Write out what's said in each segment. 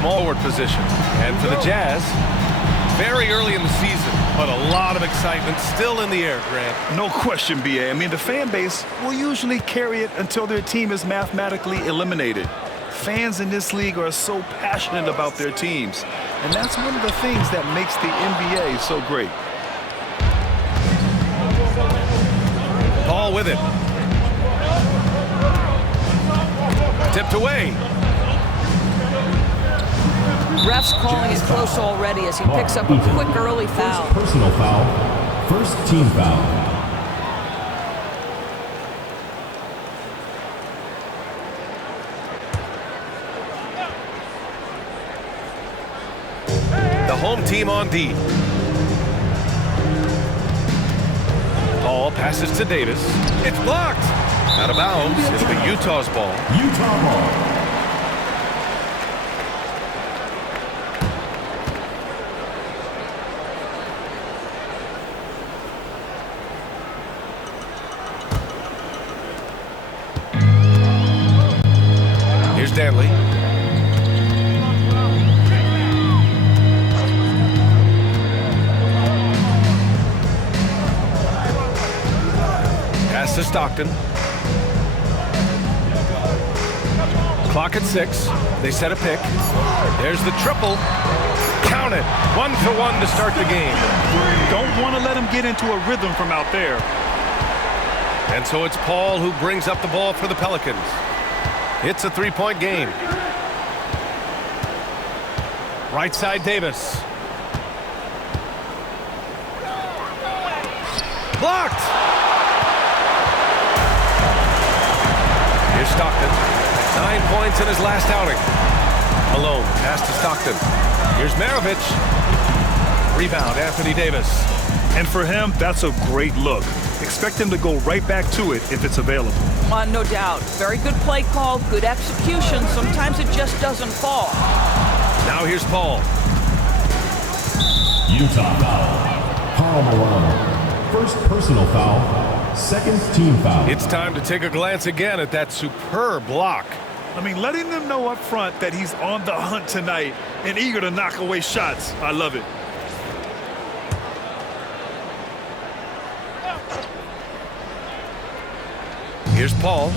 small forward position. And for the Jazz, very early in the season, but a lot of excitement still in the air, Grant. No question, B.A. I mean, the fan base will usually carry it until their team is mathematically eliminated. Fans in this league are so passionate about their teams, and that's one of the things that makes the NBA so great. Ball with it. Tipped away. Ref's calling it close already as he picks up a quick early foul. Personal foul. First team foul. The home team on D. Ball passes to Davis. It's blocked. Out of bounds. It'll be Utah's ball. Utah ball. Here's Danley. Pass to Stockton. Clock at 6. They set a pick. There's the triple. Count it. 1-for-1 to start the game. Don't want to let him get into a rhythm from out there. And so it's Paul who brings up the ball for the Pelicans. It's a three-point game. Right side, Davis. Blocked. Here's Stockton. 9 points in his last outing. Malone, pass to Stockton. Here's Maravich. Rebound, Anthony Davis. And for him, that's a great look. Expect him to go right back to it if it's available. No doubt. Very good play call, good execution. Sometimes it just doesn't fall. Now here's Paul. Utah foul. Karl Malone. First personal foul. Second team foul. It's time to take a glance again at that superb block. I mean, letting them know up front that he's on the hunt tonight and eager to knock away shots. I love it. Here's Paul.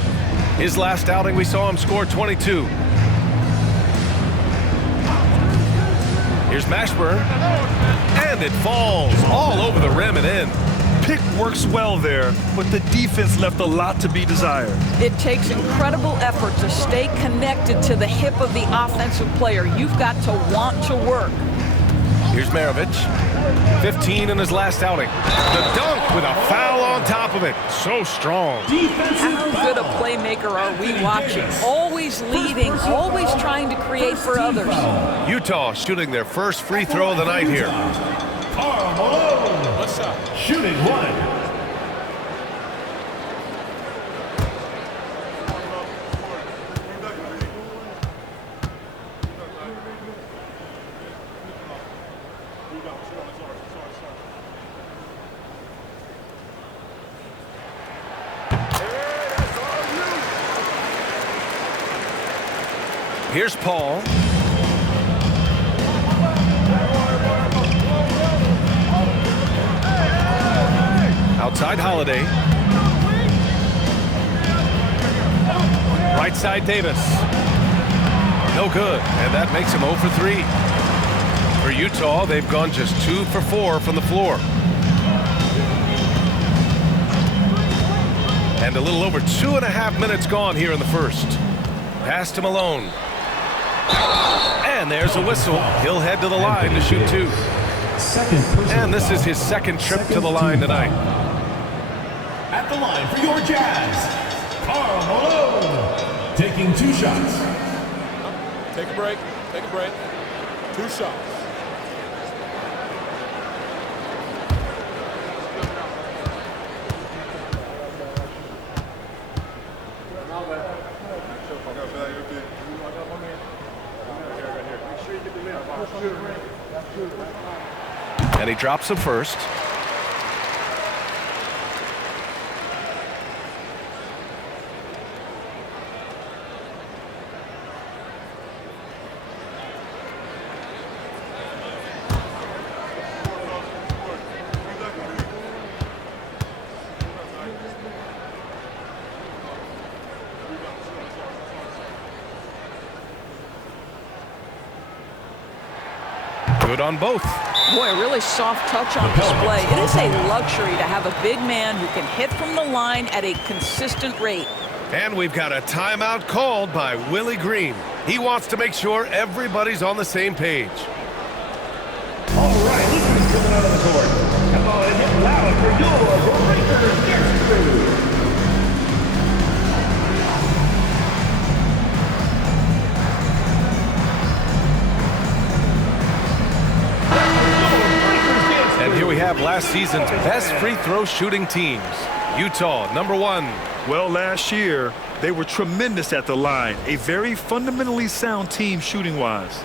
His last outing, we saw him score 22. Here's Mashburn. And it falls all over the rim and in. Pick works well there, but the defense left a lot to be desired. It takes incredible effort to stay connected to the hip of the offensive player. You've got to want to work. Here's Maravich. 15 in his last outing. The dunk with a foul on top of it. So strong. How good a playmaker are we watching? Always leading, always trying to create for others. Utah shooting their first free throw of the night here. Karl Malone. What's up? Shooting one. Here's Paul. Outside Holiday. Right side Davis. No good, and that makes him 0 for 3. For Utah, they've gone just 2 for 4 from the floor. And a little over 2.5 minutes gone here in the first. Pass to Malone. And there's a whistle. He'll head to the line to shoot 2. And this is his second trip to the line tonight. At the line for your Jazz, Karl Malone. Taking 2 shots. Take a break. Take a break. 2 shots. And he drops him first. Good on both. Boy, a really soft touch on display. It is a luxury to have a big man who can hit from the line at a consistent rate. And we've got a timeout called by Willie Green. He wants to make sure everybody's on the same page. All right, look who's coming out of the court. Come on and get loud for your Lakers dance crew. And here we have last season's best free throw shooting teams. Utah, number 1. Well, last year, they were tremendous at the line. A very fundamentally sound team shooting-wise.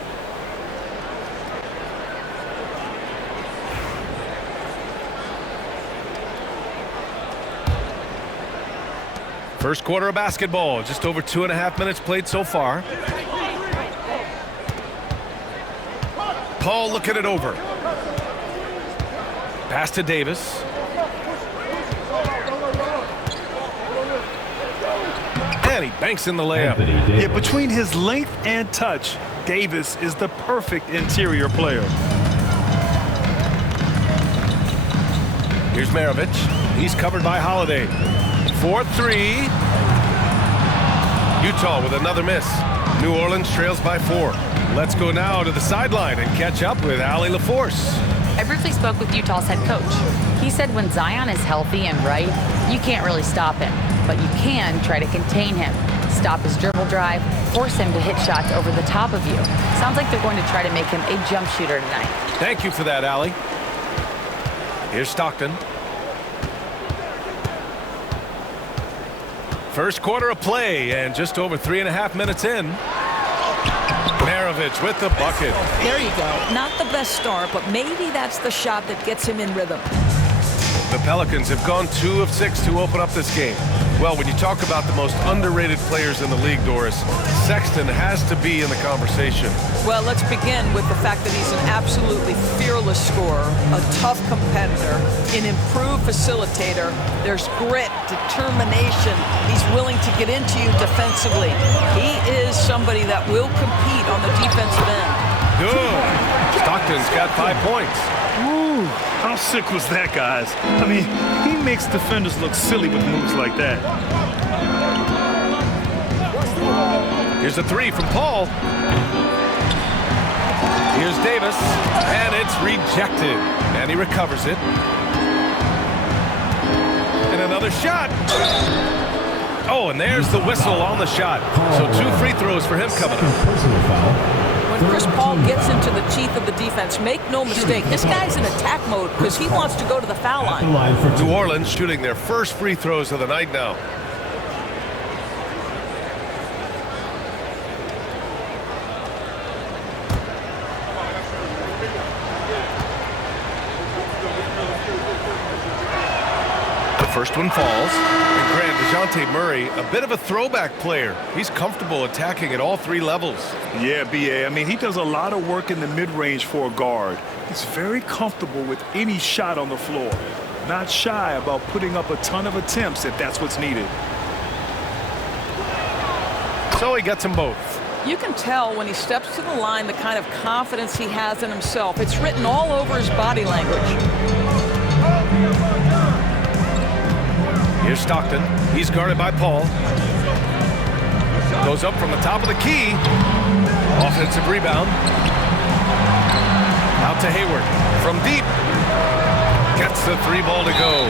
First quarter of basketball, just over 2.5 minutes played so far. Paul looking it over. Pass to Davis. And he banks in the layup. Yeah, between his length and touch, Davis is the perfect interior player. Here's Maravich. He's covered by Holiday. 4-3. Utah with another miss. New Orleans trails by 4. Let's go now to the sideline and catch up with Allie LaForce. I briefly spoke with Utah's head coach. He said when Zion is healthy and right, you can't really stop him, but you can try to contain him, stop his dribble drive, force him to hit shots over the top of you. Sounds like they're going to try to make him a jump shooter tonight. Thank you for that, Allie. Here's Stockton. First quarter of play, and just over 3.5 minutes in. Maravich with the bucket. There you go. Not the best start, but maybe that's the shot that gets him in rhythm. The Pelicans have gone 2 of 6 to open up this game. Well, when you talk about the most underrated players in the league, Doris, Sexton has to be in the conversation. Well, let's begin with the fact that he's an absolutely fearless scorer, a tough competitor, an improved facilitator. There's grit, determination. He's willing to get into you defensively. He is somebody that will compete on the defensive end. Good. Stockton's got 5 points. Ooh, how sick was that, guys? I mean, he makes defenders look silly with moves like that. Here's a 3 from Paul. Here's Davis, and it's rejected. And he recovers it. And another shot. Oh, and there's the whistle on the shot. So 2 free throws for him coming up. When Chris Paul gets into the teeth of the defense, make no mistake, this guy's in attack mode because he wants to go to the foul line. New Orleans shooting their first free throws of the night now. The first one falls. And Grant, DeJounte Murray, a bit of a throwback player. He's comfortable attacking at all 3 levels. Yeah, B.A. I mean, he does a lot of work in the mid-range for a guard. He's very comfortable with any shot on the floor. Not shy about putting up a ton of attempts if that's what's needed. So he gets them both. You can tell when he steps to the line the kind of confidence he has in himself. It's written all over his body language. Here's Stockton. He's guarded by Paul. Goes up from the top of the key. Offensive rebound. Out to Hayward. From deep. Gets the 3 ball to go.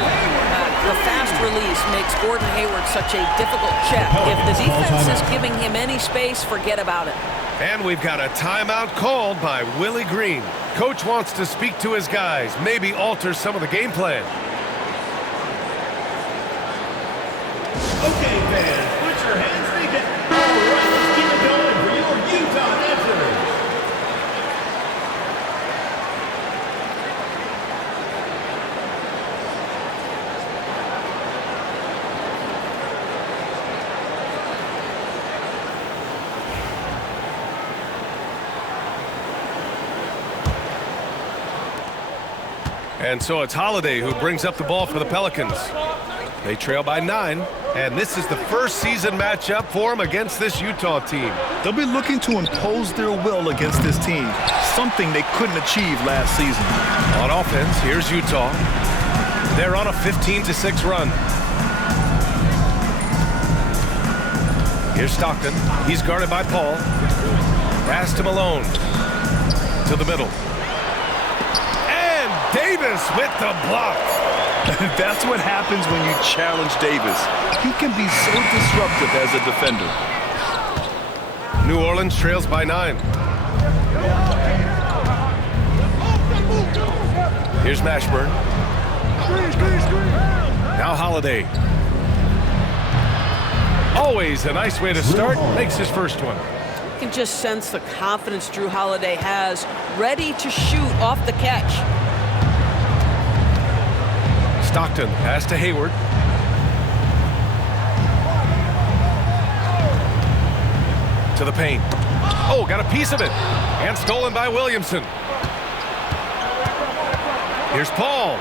The fast release makes Gordon Hayward such a difficult check. If the defense is giving him any space, forget about it. And we've got a timeout called by Willie Green. Coach wants to speak to his guys, maybe alter some of the game plan. Okay, fans, put your hands together. All right, let's keep it going for your Utah dancers. And so it's Holiday who brings up the ball for the Pelicans. They trail by 9. And this is the first season matchup for him against this Utah team. They'll be looking to impose their will against this team, something they couldn't achieve last season. On offense, here's Utah. They're on a 15-6 run. Here's Stockton. He's guarded by Paul. Pass to Malone. To the middle. And Davis with the block. That's what happens when you challenge Davis. He can be so disruptive as a defender. New Orleans trails by 9. Here's Mashburn. Now Holiday. Always a nice way to start. Makes his first one. You can just sense the confidence Drew Holiday has, ready to shoot off the catch. Stockton, pass to Hayward. To the paint. Oh, got a piece of it. And stolen by Williamson. Here's Paul.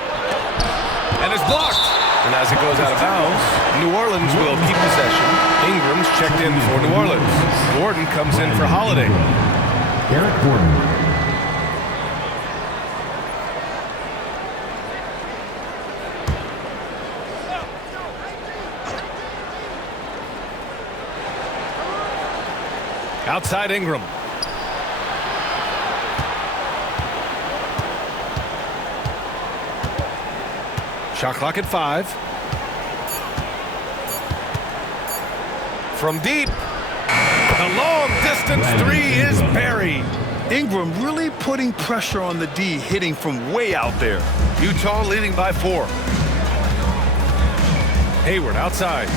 And it's blocked. And as it goes out of bounds, New Orleans will keep possession. Ingram's checked in for New Orleans. Gordon comes in for Holiday. Eric Gordon. Outside Ingram. Shot clock at 5. From deep. The long distance three is buried. Ingram really putting pressure on the D, hitting from way out there. Utah leading by 4. Hayward outside.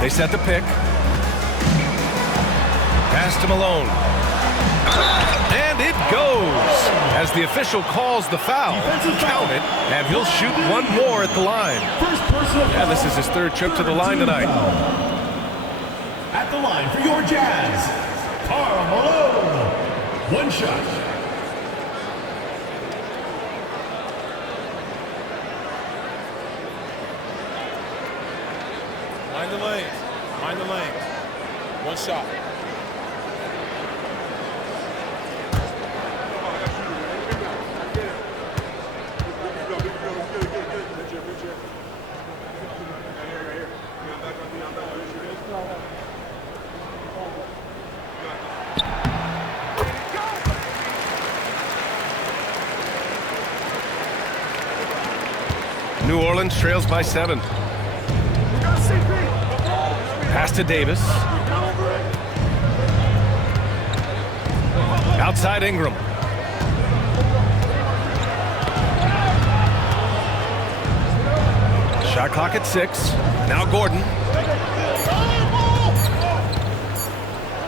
They set the pick. Pass to Malone. And it goes. As the official calls the foul, count it, and he'll shoot one more at the line. And this is his 3rd trip to the line tonight. At the line for your Jazz, Karl Malone. One shot. Mind the lanes. Mind the lanes. One shot. New Orleans trails by 7. Pass to Davis. Outside Ingram. Shot clock at 6. Now Gordon.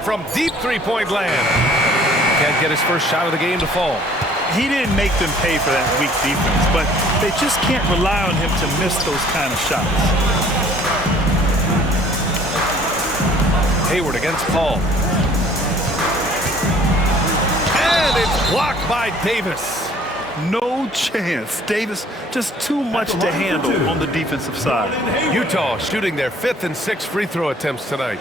From deep three-point land. Can't get his first shot of the game to fall. He didn't make them pay for that weak defense, but they just can't rely on him to miss those kind of shots. Hayward against Paul. And it's blocked by Davis. No chance. Davis just too much to handle on the defensive side. Utah shooting their 5th and 6th free throw attempts tonight.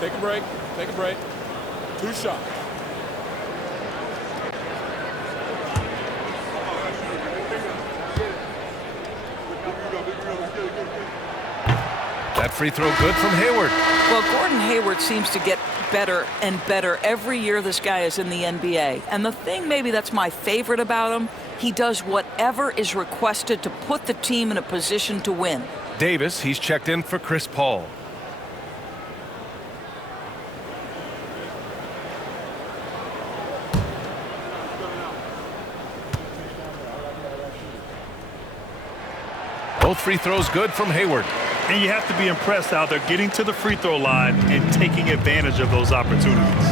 Take a break. Take a break. 2 shots. That free throw good from Hayward. Well, Gordon Hayward seems to get better and better every year this guy is in the NBA. And the thing maybe that's my favorite about him, he does whatever is requested to put the team in a position to win. Davis, he's checked in for Chris Paul. Both free throws good from Hayward. And you have to be impressed how they're getting to the free throw line and taking advantage of those opportunities.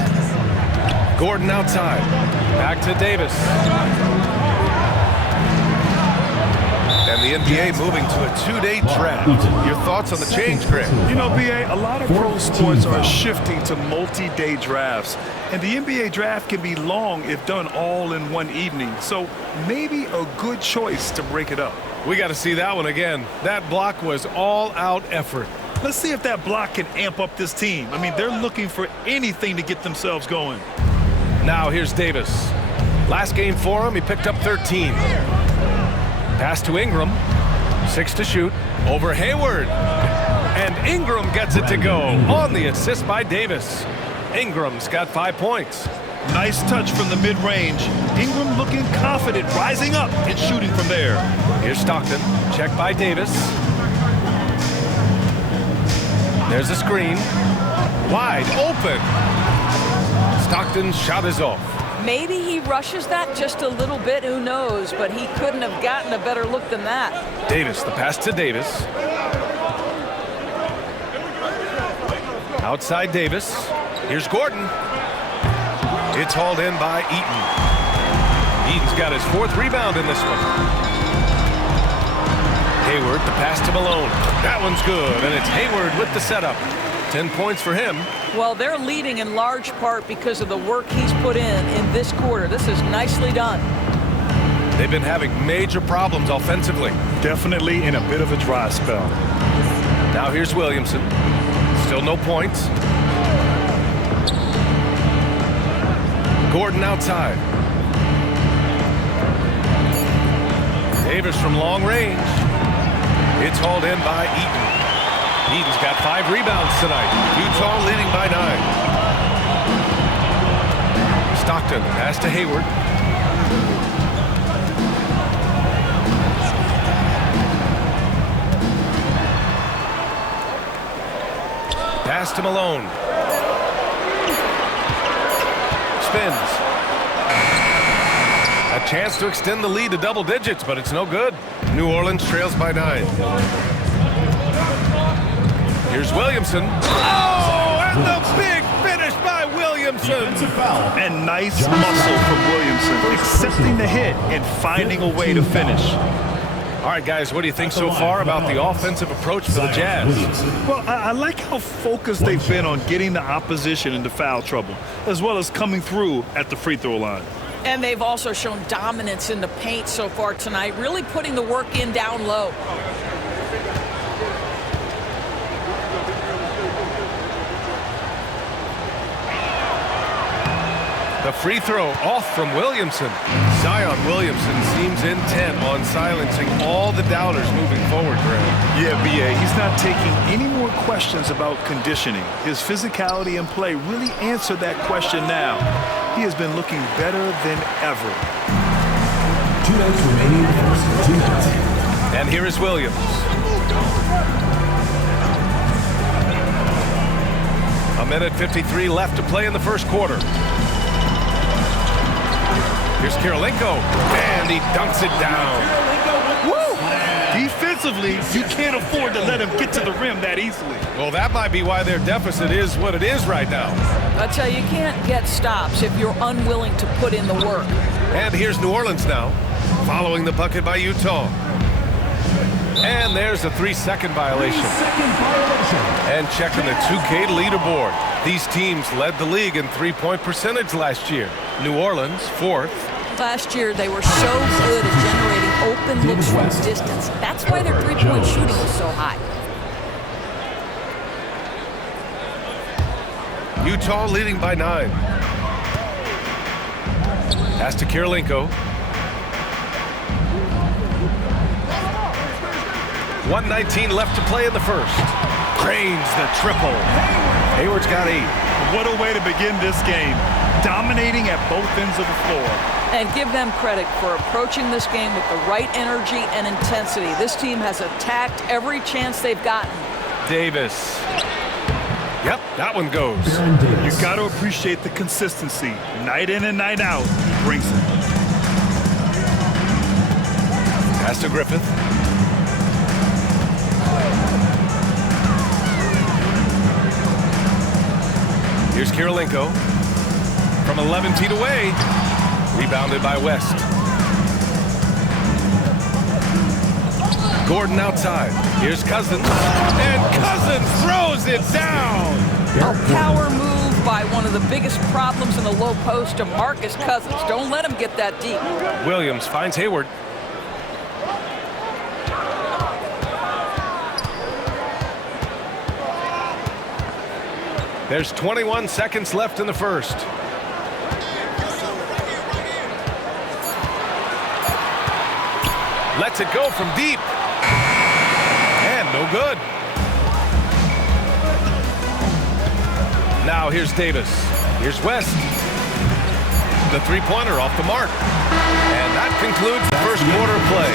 Gordon outside. Back to Davis. And the NBA moving to a 2-day draft. Your thoughts on the change, Greg? You know, BA, a lot of pro sports are shifting to multi-day drafts. And the NBA draft can be long if done all in one evening. So maybe a good choice to break it up. We got to see that one again. That block was all-out effort. Let's see if that block can amp up this team. I mean, they're looking for anything to get themselves going. Now here's Davis. Last game for him, he picked up 13. Pass to Ingram. 6 to shoot. Over Hayward. And Ingram gets it to go on the assist by Davis. Ingram's got 5 points. Nice touch from the mid-range. Ingram looking confident, rising up and shooting from there. Here's Stockton. Check by Davis. There's a screen. Wide open. Stockton's shot is off. Maybe he rushes that just a little bit, who knows, but he couldn't have gotten a better look than that. Davis, the pass to Davis. Outside Davis. Here's Gordon. It's hauled in by Eaton. Eaton's got his 4th rebound in this one. Hayward, the pass to Malone. That one's good, and it's Hayward with the setup. 10 points for him. Well, they're leading in large part because of the work he's put in this quarter. This is nicely done. They've been having major problems offensively. Definitely in a bit of a dry spell. Now here's Williamson. Still no points. Gordon outside. Davis from long range. It's hauled in by Eaton. Eaton's got 5 rebounds tonight. Utah leading by 9. Stockton, pass to Hayward. Pass to Malone. Spins. A chance to extend the lead to double digits, but it's no good. New Orleans trails by 9. Here's Williamson. Oh, and the big finish by Williamson. And nice muscle from Williamson, accepting the hit and finding a way to finish. All right, guys, what do you think so far about the offensive approach for the Jazz? Well, I like how focused they've been on getting the opposition into foul trouble, as well as coming through at the free throw line. And they've also shown dominance in the paint so far tonight, really putting the work in down low. The free throw off from Williamson. Zion Williamson seems intent on silencing all the doubters moving forward, Greg. Yeah, BA, he's not taking any more questions about conditioning. His physicality and play really answer that question now. He has been looking better than ever. 2 minutes remaining in the first. 2 minutes. And here is Williams. A minute 53 left to play in the first quarter. Here's Kirilenko, and he dunks it down. Woo! Defensively, you can't afford to let him get to the rim that easily. Well, that might be why their deficit is what it is right now. I tell you, you can't get stops if you're unwilling to put in the work. And here's New Orleans now, following the bucket by Utah. And there's a 3-second violation. And checking the 2K leaderboard. These teams led the league in three-point percentage last year. New Orleans, 4th. Last year, they were so good at generating open looks from distance. That's why their three-point shooting was so high. Utah leading by 9. Pass to Kirilenko. 1:19 left to play in the first. Cranes the triple. Hayward's got 8. What a way to begin this game. Dominating at both ends of the floor. And give them credit for approaching this game with the right energy and intensity. This team has attacked every chance they've gotten. Davis. Yep, that one goes. You got to appreciate the consistency. Night in and night out, he brings it. Pass to Griffith. Here's Kirilenko from 11 feet away. Rebounded by West. Gordon outside. Here's Cousins. And Cousins throws it down. A power move by one of the biggest problems in the low post to Marcus Cousins. Don't let him get that deep. Williams finds Hayward. There's 21 seconds left in the first. Lets it go from deep. And no good. Now here's Davis. Here's West. The three-pointer off the mark. And that concludes the first quarter of play.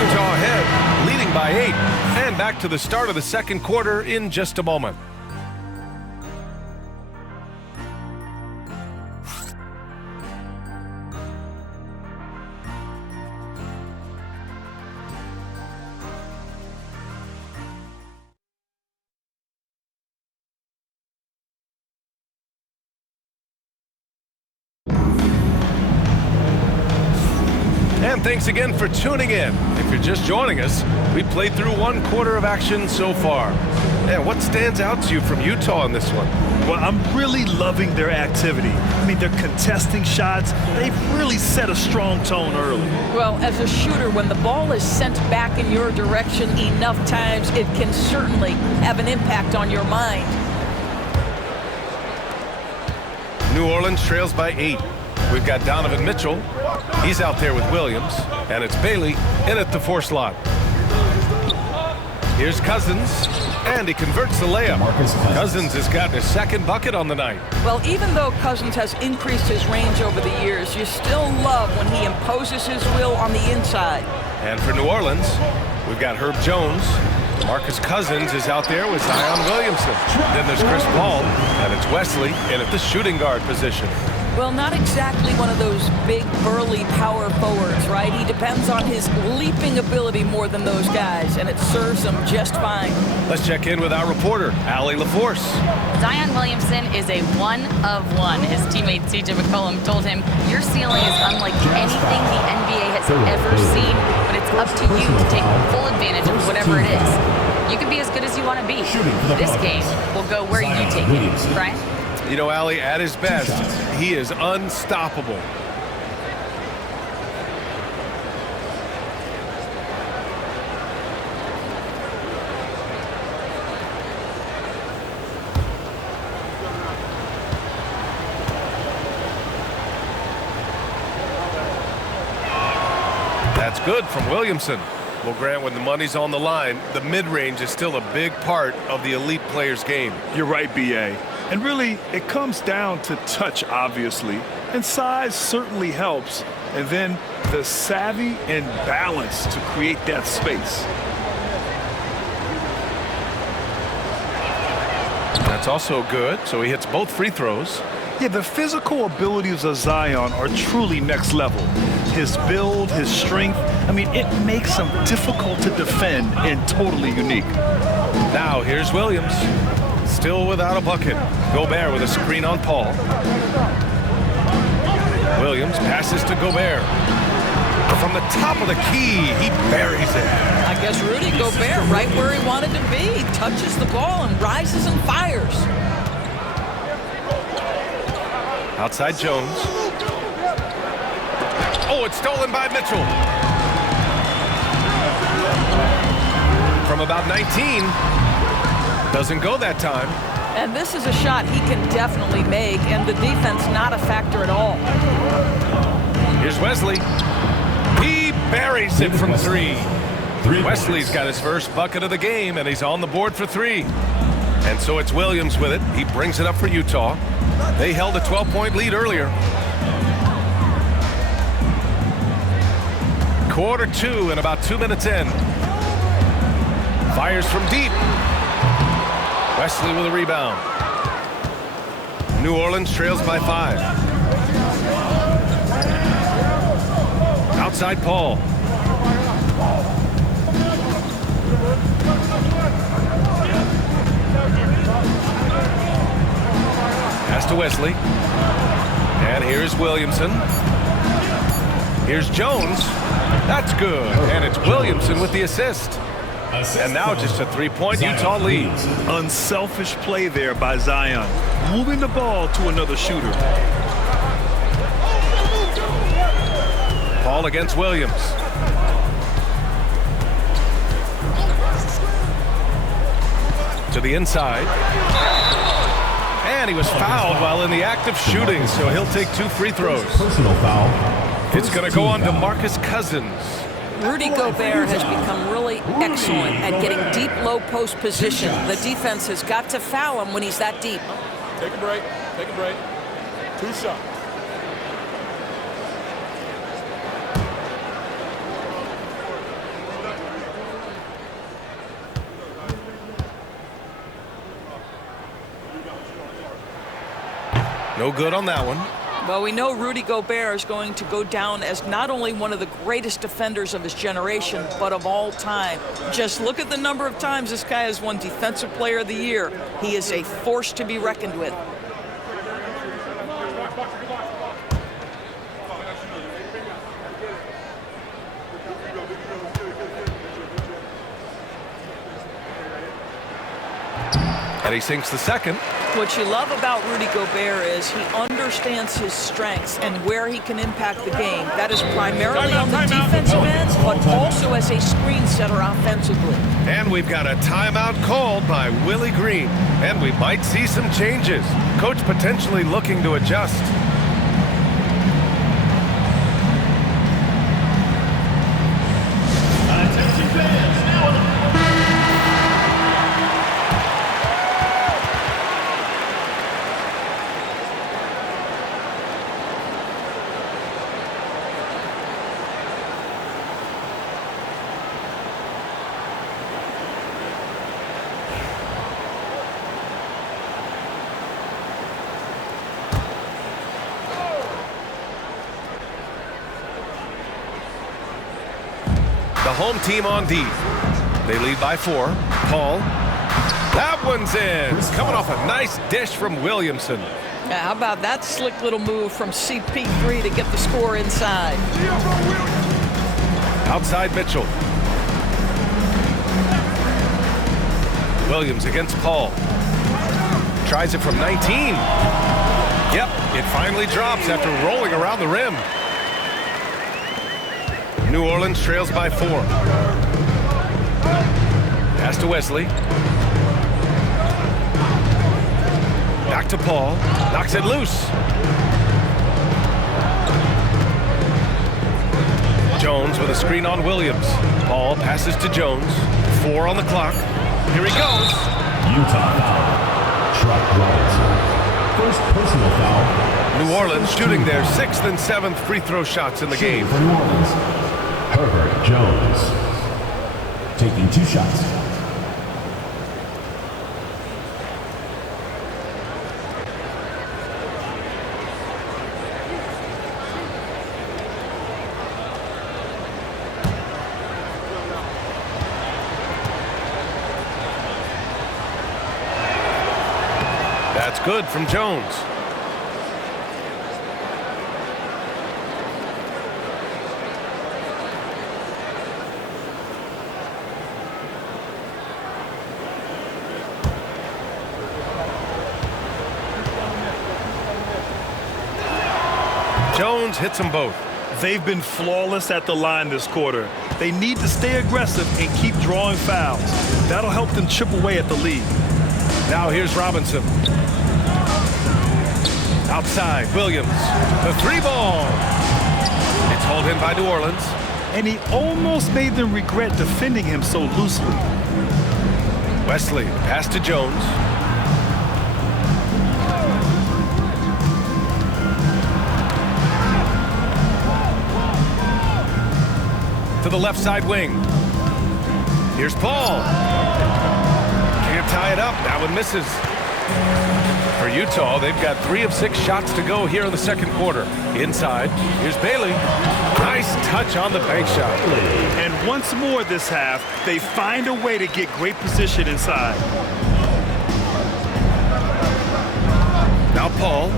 Utah ahead, leading by 8. And back to the start of the second quarter in just a moment. And thanks again for tuning in. If you're just joining us, we played through one quarter of action so far. And what stands out to you from Utah in this one? Well, I'm really loving their activity. I mean, they're contesting shots. They've really set a strong tone early. Well, as a shooter, when the ball is sent back in your direction enough times, it can certainly have an impact on your mind. New Orleans trails by 8. We've got Donovan Mitchell. He's out there with Williams. And it's Bailey in at the 4 slot. Here's Cousins. And he converts the layup. Cousins has gotten his second bucket on the night. Well, even though Cousins has increased his range over the years, you still love when he imposes his will on the inside. And for New Orleans, we've got Herb Jones. Marcus Cousins is out there with Zion Williamson. Then there's Chris Paul, and it's Wesley in at the shooting guard position. Well, not exactly one of those big, burly power forwards, right? He depends on his leaping ability more than those guys, and it serves him just fine. Let's check in with our reporter, Allie LaForce. Zion Williamson is a one of one. His teammate CJ McCollum told him, your ceiling is unlike anything the NBA has ever seen, but it's up to you to take full advantage of whatever it is. You can be as good as you want to be. This game will go where you take it. Brian? You know, Allie, at his best, he is unstoppable. That's good from Williamson. Well, Grant, when the money's on the line, the mid-range is still a big part of the elite player's game. You're right, B.A. And really, it comes down to touch, obviously, and size certainly helps, and then the savvy and balance to create that space. That's also good, so he hits both free throws. Yeah, the physical abilities of Zion are truly next level. His build, his strength, I mean, it makes him difficult to defend and totally unique. Now here's Williams. Still without a bucket. Gobert with a screen on Paul. Williams passes to Gobert. From the top of the key, he buries it. I guess Rudy Gobert right where he wanted to be. Touches the ball and rises and fires. Outside Jones. Oh, it's stolen by Mitchell. From about 19. Doesn't go that time. And this is a shot he can definitely make, and the defense not a factor at all. Here's Wesley. He buries it from 3. Wesley's got his first bucket of the game, and he's on the board for 3. And so it's Williams with it. He brings it up for Utah. They held a 12-point lead earlier. Quarter 2 and about 2 minutes in. Fires from deep. Wesley with a rebound. New Orleans trails by 5. Outside Paul. Pass to Wesley. And here's Williamson. Here's Jones. That's good. And it's Williamson with the assist. And now just a three-point Utah lead. Unselfish play there by Zion, moving the ball to another shooter. Paul against Williams. To the inside. And he was fouled while in the act of shooting, so he'll take 2 free throws. Personal foul. It's going to go on to Marcus Cousins. Rudy Gobert has become really excellent at getting deep low post position. The defense has got to foul him when he's that deep. Take a break. Take a break. 2 shots. No good on that one. Well, we know Rudy Gobert is going to go down as not only one of the greatest defenders of his generation, but of all time. Just look at the number of times this guy has won Defensive Player of the Year. He is a force to be reckoned with. And he sinks the second. What you love about Rudy Gobert is he understands his strengths and where he can impact the game. That is primarily on the defensive end, but also as a screen setter offensively. And we've got a timeout called by Willie Green. And we might see some changes. Coach potentially looking to adjust. Attention fans, now on the The home team on D. They lead by 4. Paul. That one's in. Coming off a nice dish from Williamson. Now, how about that slick little move from CP3 to get the score inside? Outside Mitchell. Williams against Paul. Tries it from 19. Yep, it finally drops after rolling around the rim. New Orleans trails by 4. Pass to Wesley. Back to Paul. Knocks it loose. Jones with a screen on Williams. Paul passes to Jones. 4 on the clock. Here he goes. Utah foul. Truck Robinson. First personal foul. New Orleans shooting their 6th and 7th free throw shots in the game. For New Orleans, Herbert Jones. Taking 2 shots. That's good from Jones. Jones hits them both. They've been flawless at the line this quarter. They need to stay aggressive and keep drawing fouls. That'll help them chip away at the lead. Now here's Robinson. Outside, Williams. The 3-ball. It's hauled in by New Orleans. And he almost made them regret defending him so loosely. Wesley, pass to Jones. To the left side wing. Here's Paul. Can't tie it up. That one misses. For Utah, they've got 3 of 6 shots to go here in the second quarter. Inside, here's Bailey. Nice touch on the bank shot. And once more this half, they find a way to get great position inside. Now Paul.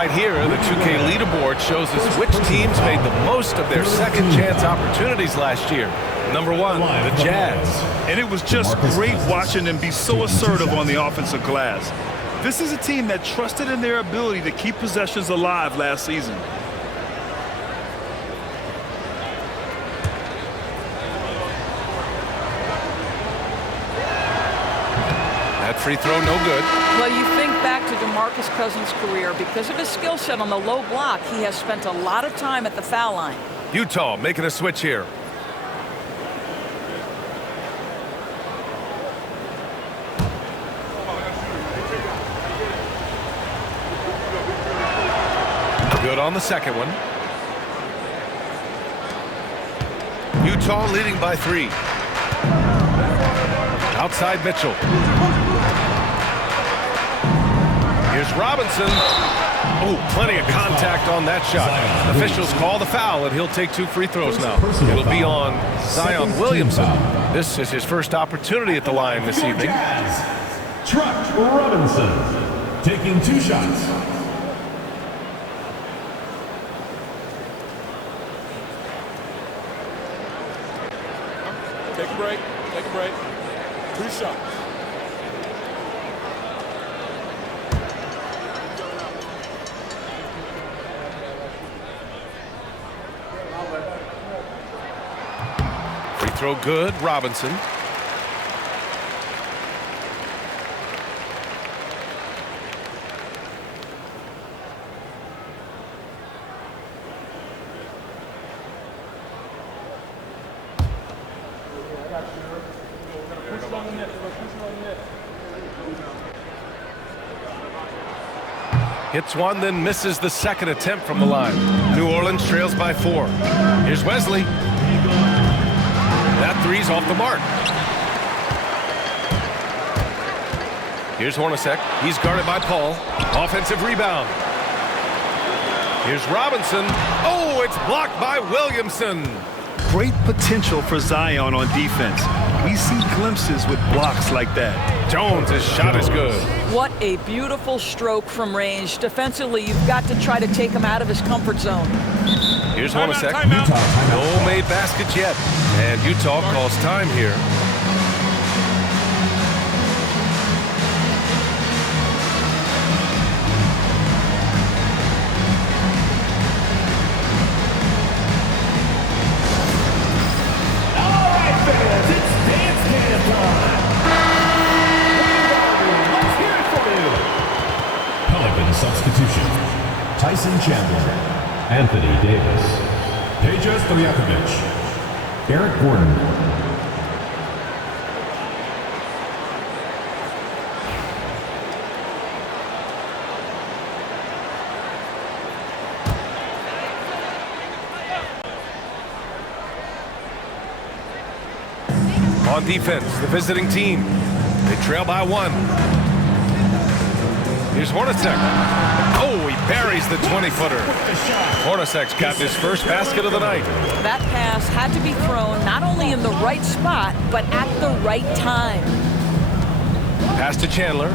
right here, the 2K leaderboard shows us which teams made the most of their second chance opportunities last year. Number 1, the Jazz. And it was just great watching them be so assertive on the offensive glass. This is a team that trusted in their ability to keep possessions alive last season. That free throw, no good. Well, you think back to DeMarcus Cousins' career. Because of his skill set on the low block, he has spent a lot of time at the foul line. Utah making a switch here. Good on the second one. Utah leading by 3. Outside Mitchell. Here's Robinson. Oh, plenty of contact on that shot. Officials call the foul, and he'll take 2 free throws now. It'll be on Zion Williamson. This is his first opportunity at the line this evening. Truck Robinson taking 2 shots. Take a break. Take a break. 2 shots. Free throw good, Robinson. Hits one, then misses the second attempt from the line. New Orleans trails by 4. Here's Wesley. That three's off the mark. Here's Hornacek. He's guarded by Paul. Offensive rebound. Here's Robinson. Oh, it's blocked by Williamson. Great potential for Zion on defense. We see glimpses with blocks like that. Jones' shot is good. What a beautiful stroke from range. Defensively, you've got to try to take him out of his comfort zone. Here's Hornacek. No made baskets yet. And Utah calls time here. Pelicans substitution. Tyson Chandler. Anthony Davis. Peja Stojakovic. Eric Gordon. On defense, the visiting team. They trail by 1. Here's Hornacek. Oh, he buries the 20-footer. Hornacek's got his first basket of the night. That pass had to be thrown not only in the right spot, but at the right time. Pass to Chandler.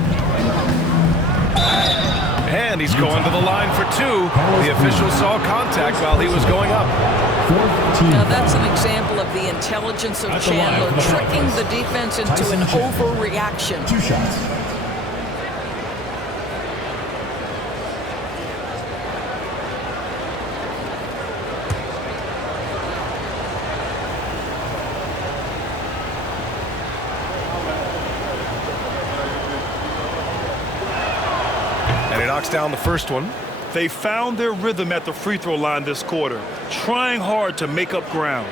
And he's going to the line for 2. The official saw contact while he was going up. Now that's an example of the intelligence of Chandler, tricking the defense into an overreaction. 2 shots. And he knocks down the first one. They found their rhythm at the free throw line this quarter, trying hard to make up ground.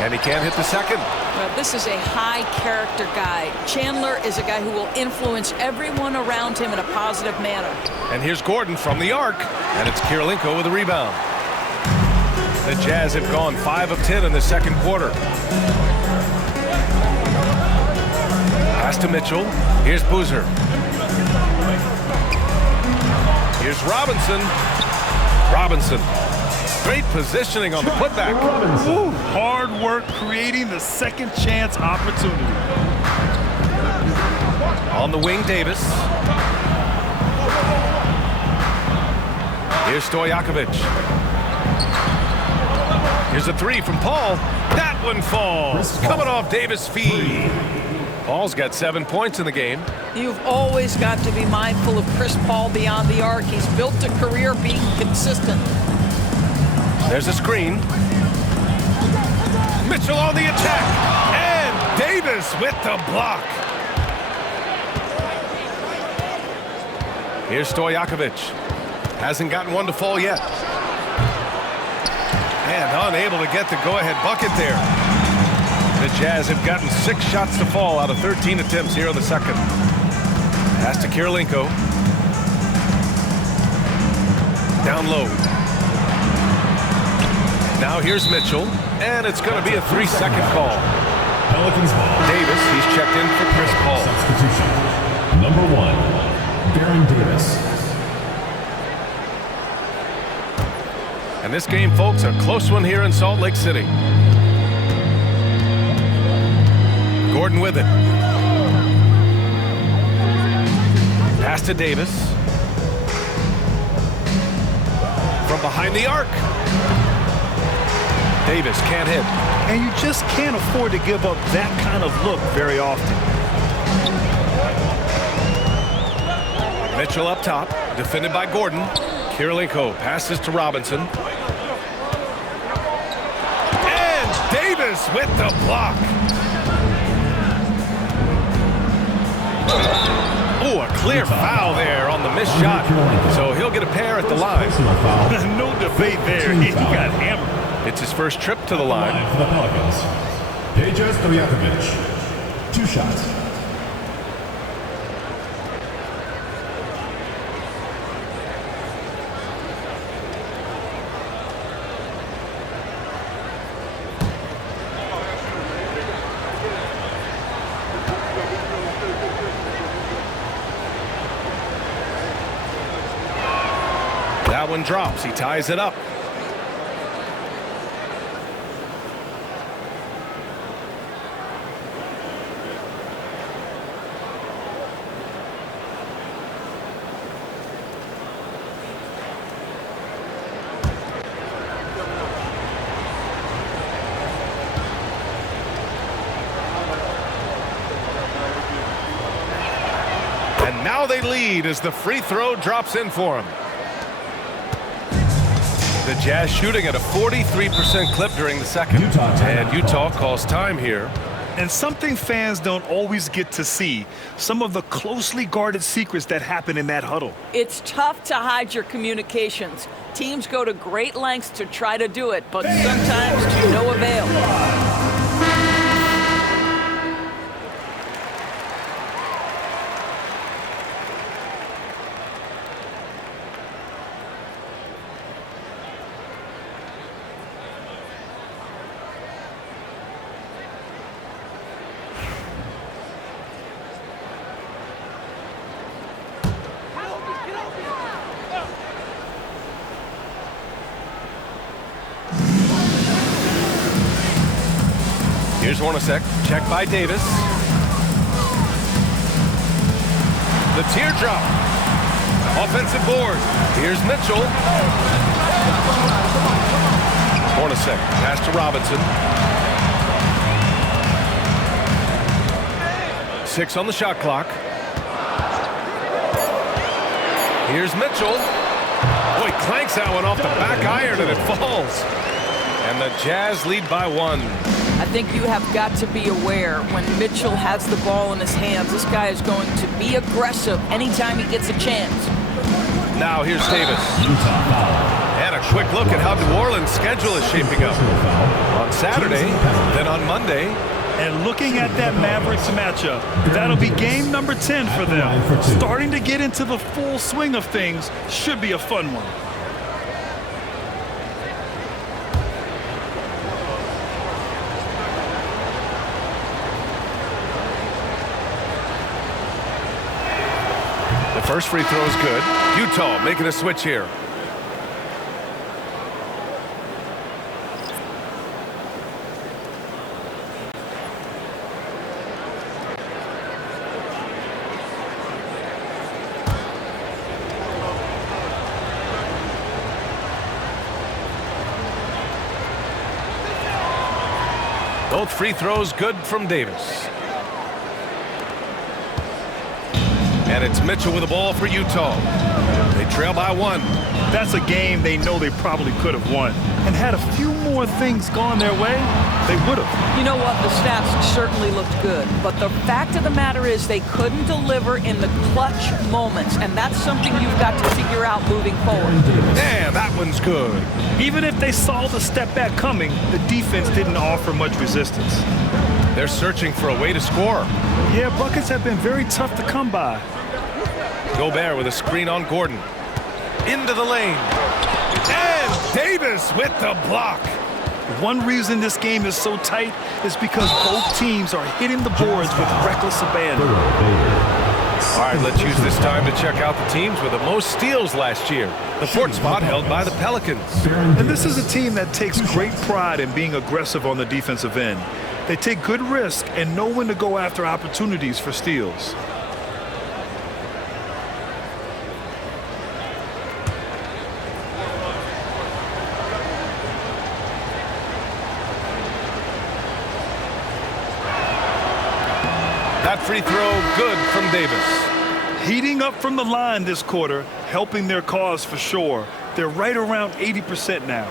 And he can't hit the second. Well, this is a high-character guy. Chandler is a guy who will influence everyone around him in a positive manner. And here's Gordon from the arc. And it's Kirilenko with a rebound. The Jazz have gone 5 of 10 in the second quarter. Pass Pass to Mitchell. Here's Boozer. Here's Robinson. Robinson. Great positioning on the putback. Ooh, hard work creating the second chance opportunity. On the wing, Davis. Here's Stojakovic. Here's a three from Paul. That one falls. Coming off Davis' feed. Paul's got 7 points in the game. You've always got to be mindful of Chris Paul beyond the arc. He's built a career being consistent. There's a screen. Mitchell on the attack. And Davis with the block. Here's Stojakovic. Hasn't gotten one to fall yet. And unable to get the go-ahead bucket there. The Jazz have gotten 6 shots to fall out of 13 attempts here in the second. Pass to Kirilenko. Down low. Now here's Mitchell, and it's going to be a 3-second call. Pelicans ball. Davis, he's checked in for Chris Paul. Substitution. Number 1, Baron Davis. And this game, folks, a close one here in Salt Lake City. Gordon with it. Pass to Davis. From behind the arc. Davis can't hit. And you just can't afford to give up that kind of look very often. Mitchell up top, defended by Gordon. Kirilenko passes to Robinson. And Davis with the block. Oh, a clear foul there on the missed shot. So he'll get a pair at the line. No debate there. He got hammered. It's his first trip to the line. For the Pelicans, Peja Stojakovic. 2 shots. That one drops. He ties it up. And now they lead as the free throw drops in for him. The Jazz shooting at a 43% clip during the second. And Utah calls time here. And something fans don't always get to see, some of the closely guarded secrets that happen in that huddle. It's tough to hide your communications. Teams go to great lengths to try to do it, but sometimes to no avail. Here's Hornacek, check by Davis. The teardrop. Offensive board. Here's Mitchell. Hornacek, pass to Robinson. 6 on the shot clock. Here's Mitchell. Oh, he clanks that one off the back iron and it falls. And the Jazz lead by 1. I think you have got to be aware when Mitchell has the ball in his hands, this guy is going to be aggressive anytime he gets a chance. Now here's Davis. And a quick look at how New Orleans' schedule is shaping up. On Saturday, then on Monday. And looking at that Mavericks matchup, that'll be game number 10 for them. Starting to get into the full swing of things should be a fun one. First free throw is good. Utah making a switch here. Both free throws good from Davis. And it's Mitchell with the ball for Utah. They trail by 1. That's a game they know they probably could have won. And had a few more things gone their way, they would have. You know what? The stats certainly looked good. But the fact of the matter is they couldn't deliver in the clutch moments. And that's something you've got to figure out moving forward. And that one's good. Even if they saw the step back coming, the defense didn't offer much resistance. They're searching for a way to score. Yeah, buckets have been very tough to come by. Gobert with a screen on Gordon. Into the lane. And Davis with the block. One reason this game is so tight is because both teams are hitting the boards with reckless abandon. All right, let's use this time to check out the teams with the most steals last year. The 4th spot held by the Pelicans. And this is a team that takes great pride in being aggressive on the defensive end. They take good risk and know when to go after opportunities for steals. That free throw good from Davis. Heating up from the line this quarter, helping their cause for sure. They're right around 80% now.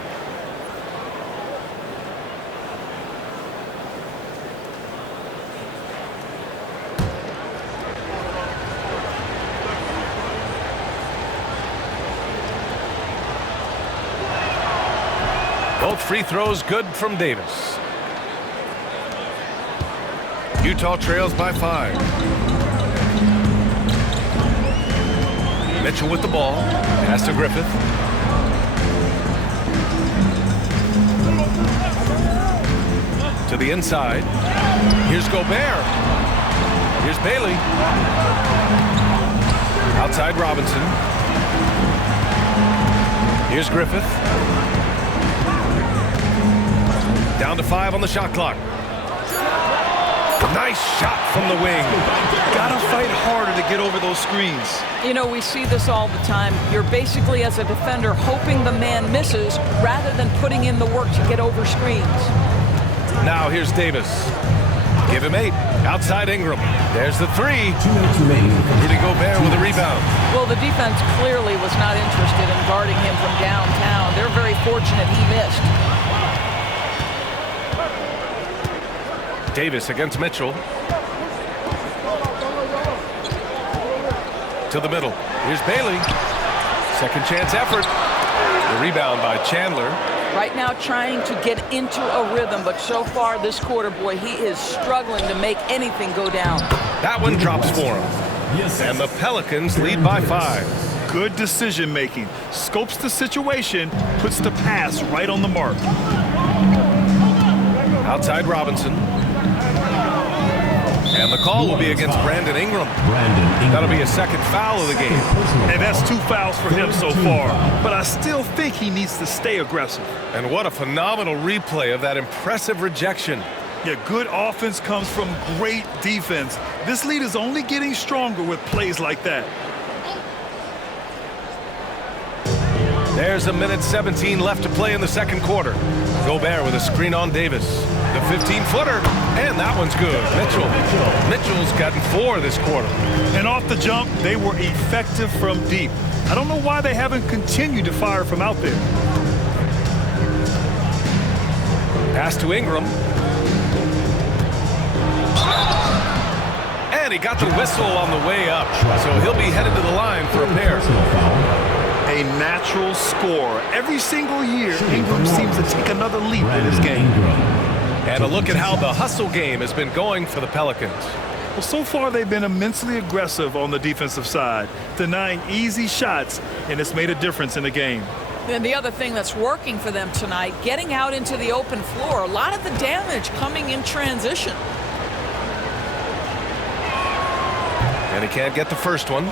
Both free throws good from Davis. Utah trails by 5. Mitchell with the ball. Pass to Griffith. To the inside. Here's Gobert. Here's Bailey. Outside Robinson. Here's Griffith. Down to 5 on the shot clock. Nice shot from the wing. Gotta fight harder to get over those screens. You know, we see this all the time. You're basically, as a defender, hoping the man misses rather than putting in the work to get over screens. Now here's Davis. Give him 8. Outside Ingram. There's the 3. Rudy Gobert with a rebound. Well, the defense clearly was not interested in guarding him from downtown. They're very fortunate he missed. Davis against Mitchell. To the middle. Here's Bailey. Second chance effort. The rebound by Chandler. Right now trying to get into a rhythm, but so far this quarter, boy, he is struggling to make anything go down. That one drops for him. And the Pelicans lead by 5. Good decision making. Scopes the situation, puts the pass right on the mark. Outside Robinson. And the call will be against Brandon Ingram. That'll be a second foul of the game. And that's 2 fouls for him so far. But I still think he needs to stay aggressive. And what a phenomenal replay of that impressive rejection. Yeah, good offense comes from great defense. This lead is only getting stronger with plays like that. There's a minute 17 left to play in the second quarter. Gobert with a screen on Davis. The 15-footer, and that one's good. Mitchell's gotten 4 this quarter. And off the jump, they were effective from deep. I don't know why they haven't continued to fire from out there. Pass to Ingram. And he got the whistle on the way up, so he'll be headed to the line for a pair. A natural scorer. Every single year, Ingram seems to take another leap in his game. And a look at how the hustle game has been going for the Pelicans. Well, so far they've been immensely aggressive on the defensive side, denying easy shots, and it's made a difference in the game. And the other thing that's working for them tonight, getting out into the open floor. A lot of the damage coming in transition. And he can't get the first one.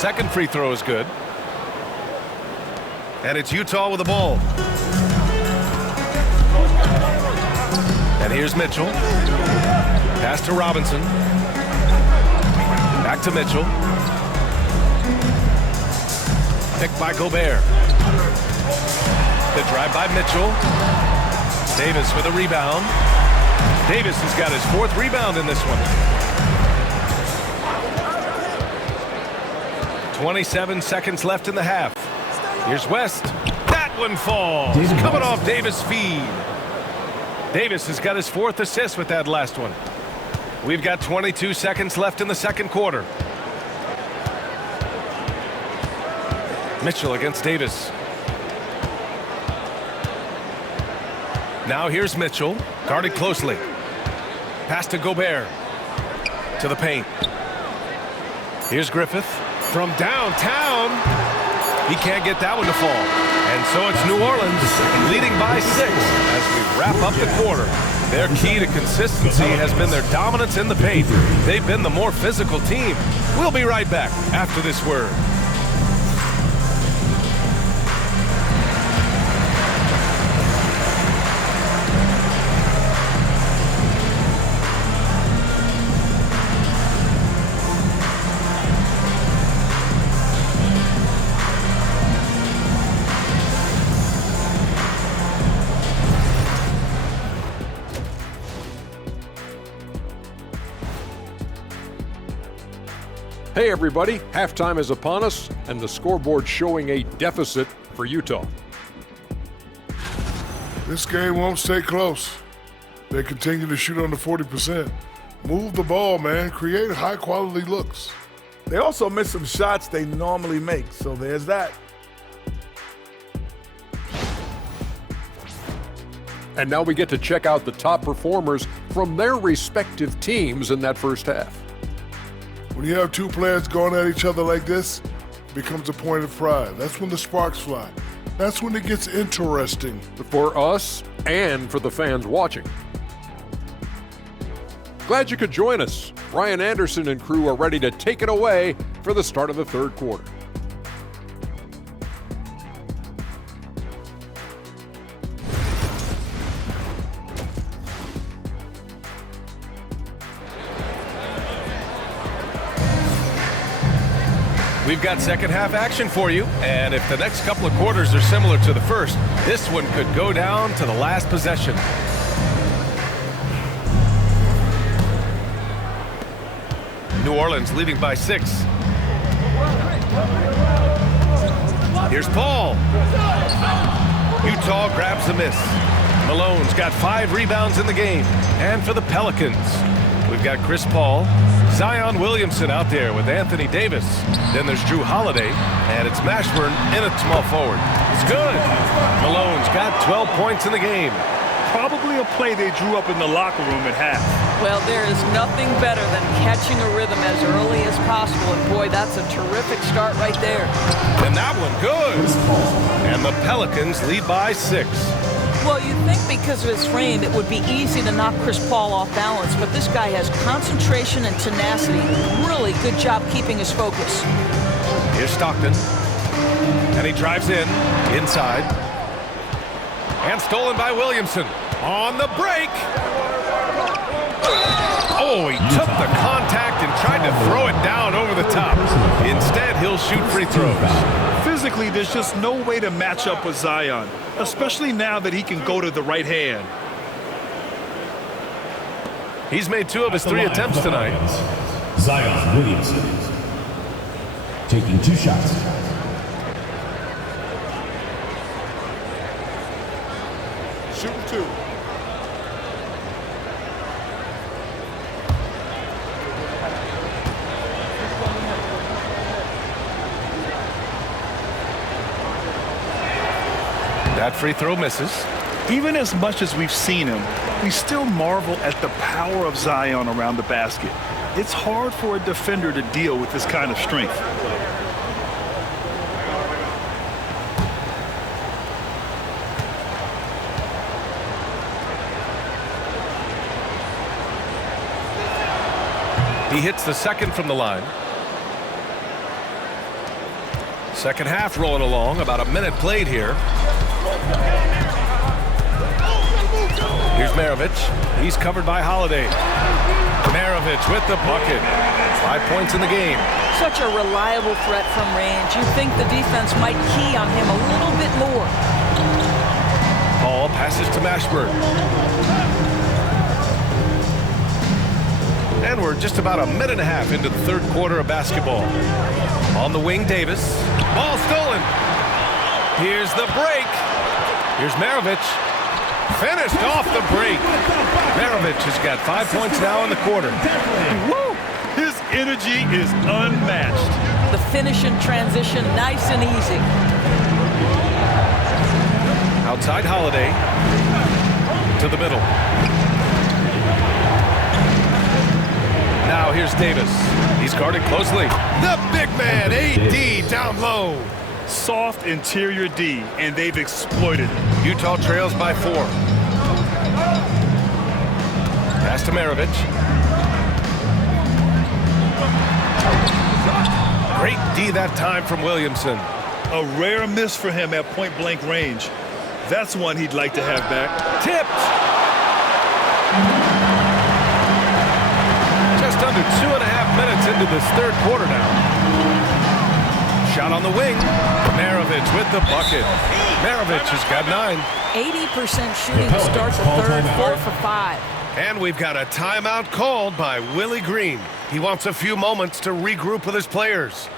second free throw is good. And it's Utah with the ball. And here's Mitchell. Pass to Robinson. Back to Mitchell. Picked by Gobert. The drive by Mitchell. Davis with a rebound. Davis has got his 4th rebound in this one. 27 seconds left in the half. Here's West. That one falls. Coming off Davis' feed. Davis has got his 4th assist with that last one. We've got 22 seconds left in the second quarter. Mitchell against Davis. Now here's Mitchell, guarded closely. Pass to Gobert. To the paint. Here's Griffith from downtown. He can't get that one to fall. And so it's New Orleans leading by 6 as we wrap up the quarter. Their key to consistency has been their dominance in the paint. They've been the more physical team. We'll be right back after this word. Hey everybody, halftime is upon us and the scoreboard showing a deficit for Utah. This game won't stay close. They continue to shoot under 40%. Move the ball, man. Create high-quality looks. They also miss some shots they normally make, so there's that. And now we get to check out the top performers from their respective teams in that first half. When you have two players going at each other like this, it becomes a point of pride. That's when the sparks fly. That's when it gets interesting. For us and for the fans watching. Glad you could join us. Ryan Anderson and crew are ready to take it away for the start of the third quarter. We've got second half action for you, and if the next couple of quarters are similar to the first, this one could go down to the last possession. New Orleans leading by 6. Here's Paul. Utah grabs a miss. Malone's got 5 rebounds in the game. And for the Pelicans, we've got Chris Paul, Zion Williamson out there with Anthony Davis. Then there's Drew Holiday, and it's Mashburn in at small forward. It's good. Malone's got 12 points in the game. Probably a play they drew up in the locker room at half. Well, there is nothing better than catching a rhythm as early as possible, and boy, that's a terrific start right there. And that one good. And the Pelicans lead by 6. Well, you'd think because of his frame, it would be easy to knock Chris Paul off balance, but this guy has concentration and tenacity. Really good job keeping his focus. Here's Stockton. And he drives in, inside. And stolen by Williamson. On the break. Oh, he took the contact and tried to throw it down over the top. Instead, he'll shoot free throws. Physically, there's just no way to match up with Zion, especially now that he can go to the right hand. He's made 2 of his 3 attempts tonight. Zion Williamson taking 2 shots. Shooting 2. That free throw misses. Even as much as we've seen him, we still marvel at the power of Zion around the basket. It's hard for a defender to deal with this kind of strength. He hits the second from the line. Second half rolling along, about a minute played here. Here's Maravich. He's covered by Holiday. Maravich with the bucket. 5 points in the game. Such a reliable threat from range. You think the defense might key on him a little bit more. Ball passes to Mashburn. And we're just about a minute and a half into the third quarter of basketball. On the wing, Davis. Ball stolen. Here's the break. Here's Maravich. Finished off the break. Maravich has got 5 points now in the quarter. Woo! His energy is unmatched. The finish in transition, nice and easy. Outside Holiday. To the middle. Now here's Davis. He's guarded closely. The big man, AD, down low. Soft interior D, and they've exploited it. Utah trails by 4. Pass to Maravich. Great D that time from Williamson. A rare miss for him at point-blank range. That's one he'd like to have back. Tipped. Just under 2.5 minutes into this third quarter now. Shot on the wing. Maravich with the bucket. Maravich has got 9. 80% shooting to start the third, 4 for 5. And we've got a timeout called by Willie Green. He wants a few moments to regroup with his players.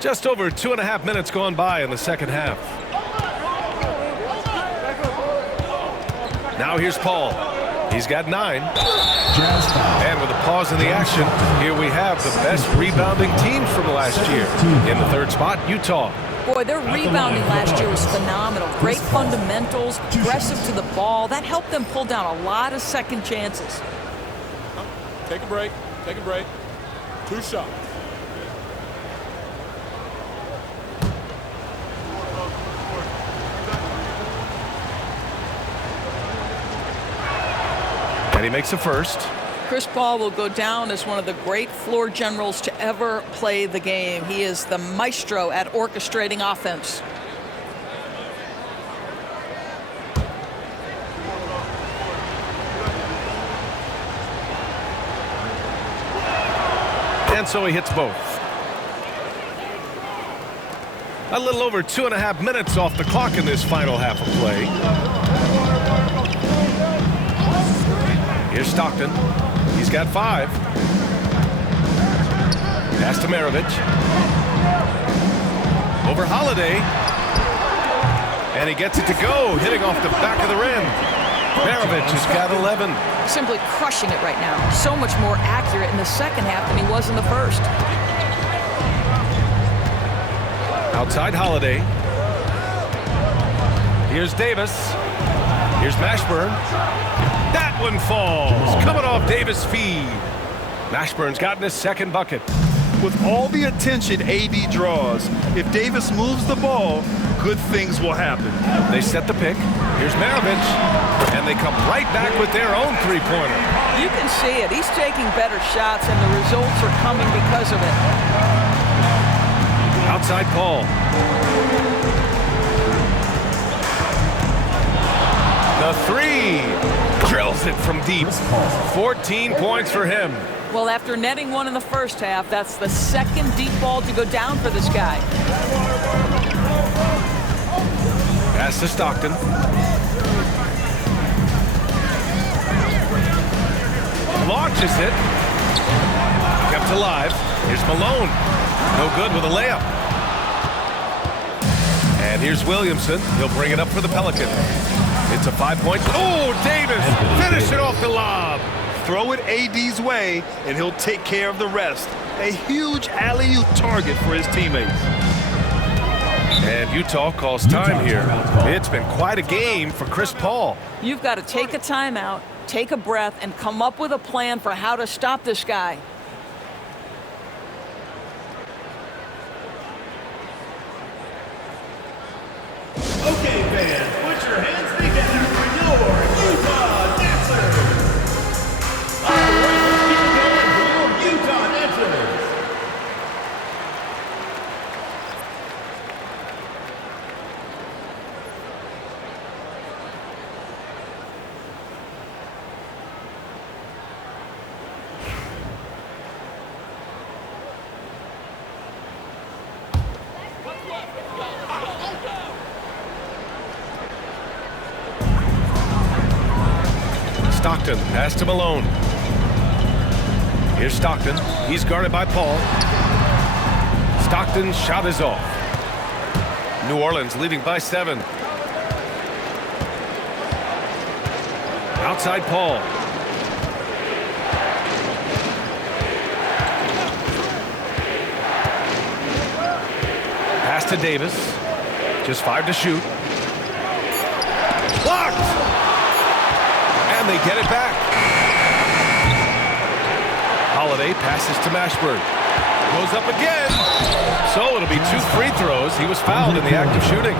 Just over 2.5 minutes gone by in the second half. Now here's Paul. He's got 9. And with a pause in the action, here we have the best rebounding teams from last year. In the third spot, Utah. Boy, their rebounding last year was phenomenal. Great fundamentals, aggressive to the ball. That helped them pull down a lot of second chances. Take a break. Take a break. 2 shots. And he makes a first. Chris Paul will go down as one of the great floor generals to ever play the game. He is the maestro at orchestrating offense. And so he hits both. A little over 2.5 minutes off the clock in this final half of play. Here's Stockton. He's got 5. Pass to Maravich. Over Holiday. And he gets it to go, hitting off the back of the rim. Maravich has got 11. Simply crushing it right now. So much more accurate in the second half than he was in the first. Outside Holiday. Here's Davis. Here's Mashburn. That one falls. Coming off Davis' feed. Mashburn's gotten his second bucket. With all the attention AD draws, if Davis moves the ball, good things will happen. They set the pick. Here's Maravich. And they come right back with their own three-pointer. You can see it. He's taking better shots, and the results are coming because of it. Outside Paul. The 3. Drills it from deep. 14 points for him. Well, after netting 1 in the first half, that's the second deep ball to go down for this guy. Pass to Stockton. Launches it. Kept alive. Here's Malone. No good with a layup. And here's Williamson. He'll bring it up for the Pelicans. It's a 5-point. Oh, Davis! Finish it off the lob. Throw it AD's way, and he'll take care of the rest. A huge alley-oop target for his teammates. And Utah calls time here. It's been quite a game for Chris Paul. You've got to take a timeout, take a breath, and come up with a plan for how to stop this guy. Okay, fans, put your hands together for your Utah dancers. All right, let's keep it going for your Utah dancers. Stockton, pass to Malone. Here's Stockton. He's guarded by Paul. Stockton's shot is off. New Orleans leading by 7. Outside Paul. Pass to Davis. Just 5 to shoot. Blocked! And they get it back. Holiday passes to Mashburn. Goes up again. So it'll be 2 free throws. He was fouled in the act of shooting.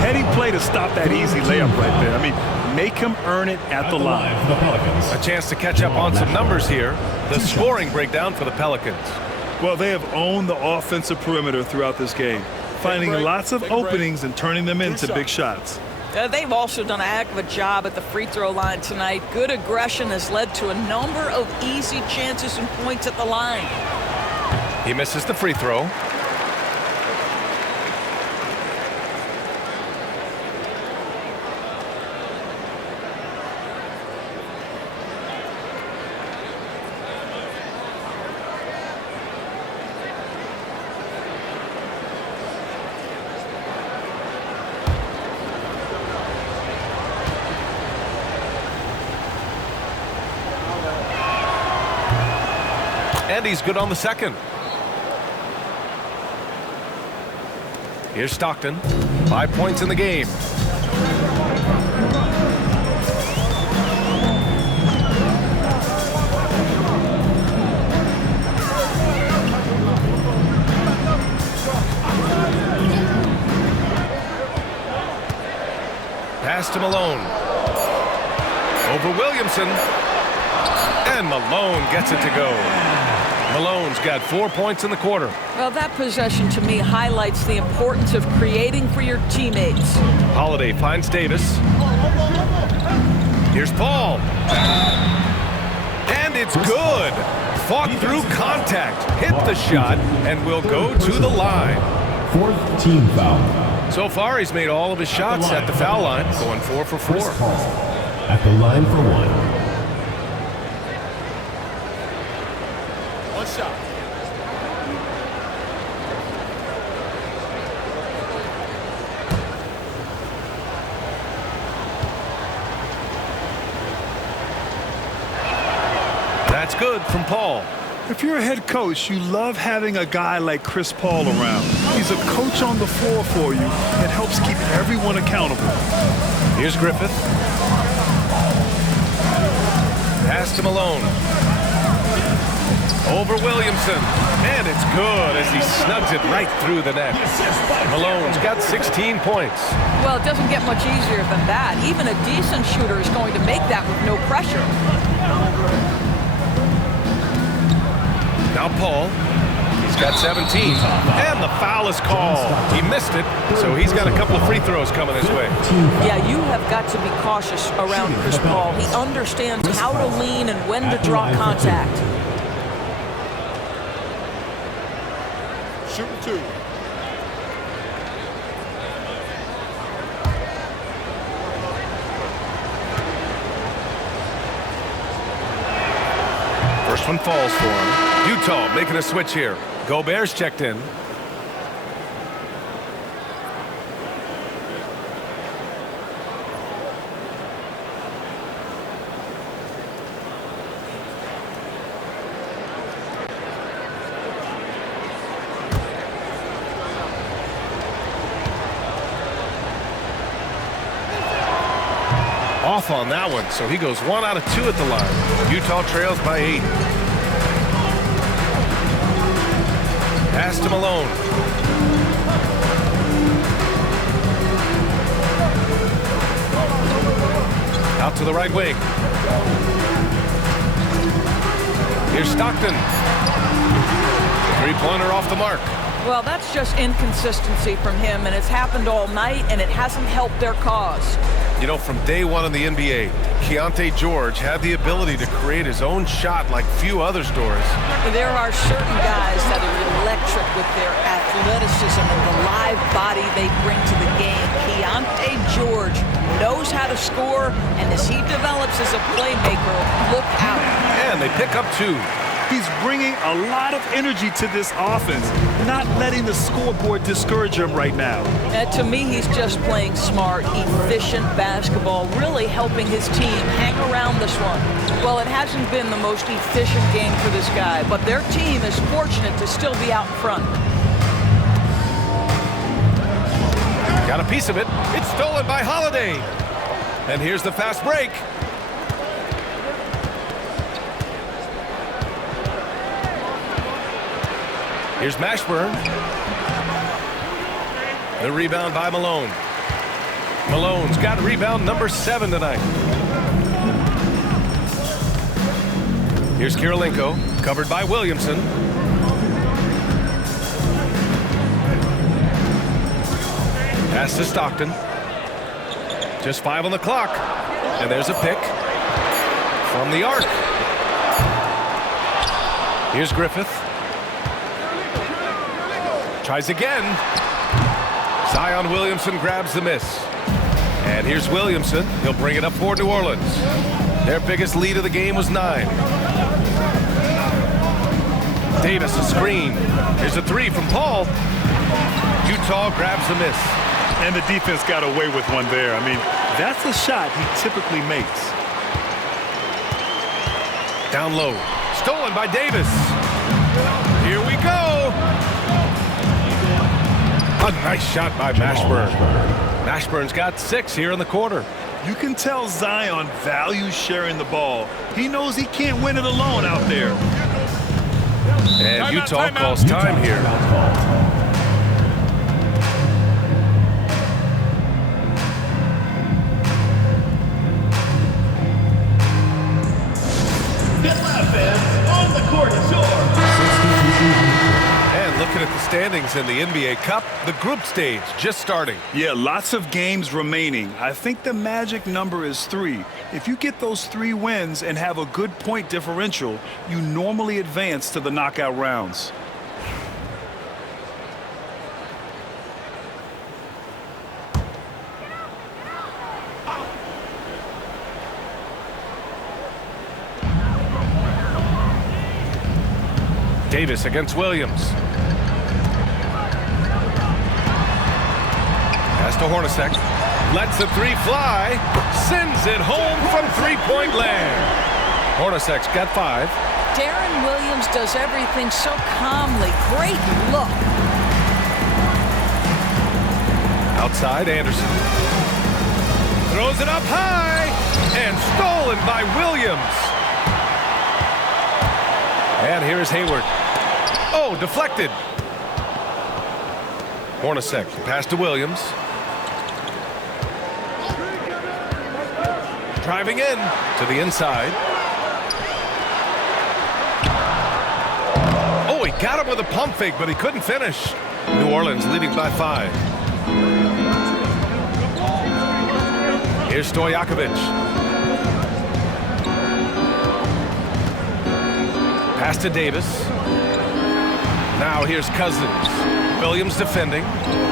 Heady play to stop that easy layup right there. I mean, make him earn it at the line. A chance to catch up on some numbers here. The scoring breakdown for the Pelicans. Well, they have owned the offensive perimeter throughout this game, finding lots of openings and turning them into big shots. They've also done a heck of a job at the free throw line tonight. Good aggression has led to a number of easy chances and points at the line. He misses the free throw. And he's good on the second. Here's Stockton. 5 points in the game. Pass to Malone. Over Williamson. And Malone gets it to go. Malone's got 4 points in the quarter. Well, that possession to me highlights the importance of creating for your teammates. Holiday finds Davis. Here's Paul. And it's good. Fought through contact, hit the shot, and will go to the line. 4th team foul. So far, he's made all of his shots at the foul line, going 4 for 4. At the line for 1. Shot. That's good from Paul. If you're a head coach, you love having a guy like Chris Paul around. He's a coach on the floor for you that helps keep everyone accountable. Here's Griffith. Pass to Malone. Over Williamson. And it's good as he snugs it right through the net. Malone's got 16 points. Well, it doesn't get much easier than that. Even a decent shooter is going to make that with no pressure. Now Paul. He's got 17. And the foul is called. He missed it, so he's got a couple of free throws coming his way. Yeah, you have got to be cautious around Chris Paul. He understands how to lean and when to draw contact. Shooting 2. First one falls for him. Utah making a switch here. Gobert's checked in. Off on that one, so he goes 1 out of 2 at the line. Utah trails by 8. Pass to Malone. Out to the right wing. Here's Stockton. Three-pointer off the mark. Well, that's just inconsistency from him, and it's happened all night, and it hasn't helped their cause. You know, from day one in the NBA, Keontae George had the ability to create his own shot like few others, Doris. There are certain guys that are electric with their athleticism and the live body they bring to the game. Keontae George knows how to score, and as he develops as a playmaker, look out. And they pick up 2. He's bringing a lot of energy to this offense, not letting the scoreboard discourage him right now. To me, he's just playing smart, efficient basketball, really helping his team hang around this one. Well, it hasn't been the most efficient game for this guy, but their team is fortunate to still be out in front. Got a piece of it. It's stolen by Holiday. And here's the fast break. Here's Mashburn. The rebound by Malone. Malone's got rebound number 7 tonight. Here's Kirilenko, covered by Williamson. Pass to Stockton. Just 5 on the clock. And there's a pick from the arc. Here's Griffith. Tries again. Zion Williamson grabs the miss. And here's Williamson. He'll bring it up for New Orleans. Their biggest lead of the game was 9. Davis a screen. Here's a 3 from Paul. Utah grabs the miss. And the defense got away with one there. I mean, that's a shot he typically makes. Down low. Stolen by Davis. Here we go. A nice shot by Mashburn. Mashburn's got 6 here in the quarter. You can tell Zion values sharing the ball. He knows he can't win it alone out there. And Utah calls time here. Get left fans on the court is yours. And looking at the standings in the NBA Cup, the group stage just starting. Yeah, lots of games remaining. I think the magic number is 3. If you get those 3 wins and have a good point differential, you normally advance to the knockout rounds. Davis against Williams. Pass to Hornacek. Lets the 3 fly. Sends it home from 3-point land. Hornacek's got 5. Darren Williams does everything so calmly. Great look. Outside, Anderson. Throws it up high. And stolen by Williams. And here's Hayward. Oh, deflected. Hornacek, pass to Williams. Driving in to the inside. Oh, he got him with a pump fake, but he couldn't finish. New Orleans leading by 5. Here's Stojakovic. Pass to Davis. Now here's Cousins. Williams defending.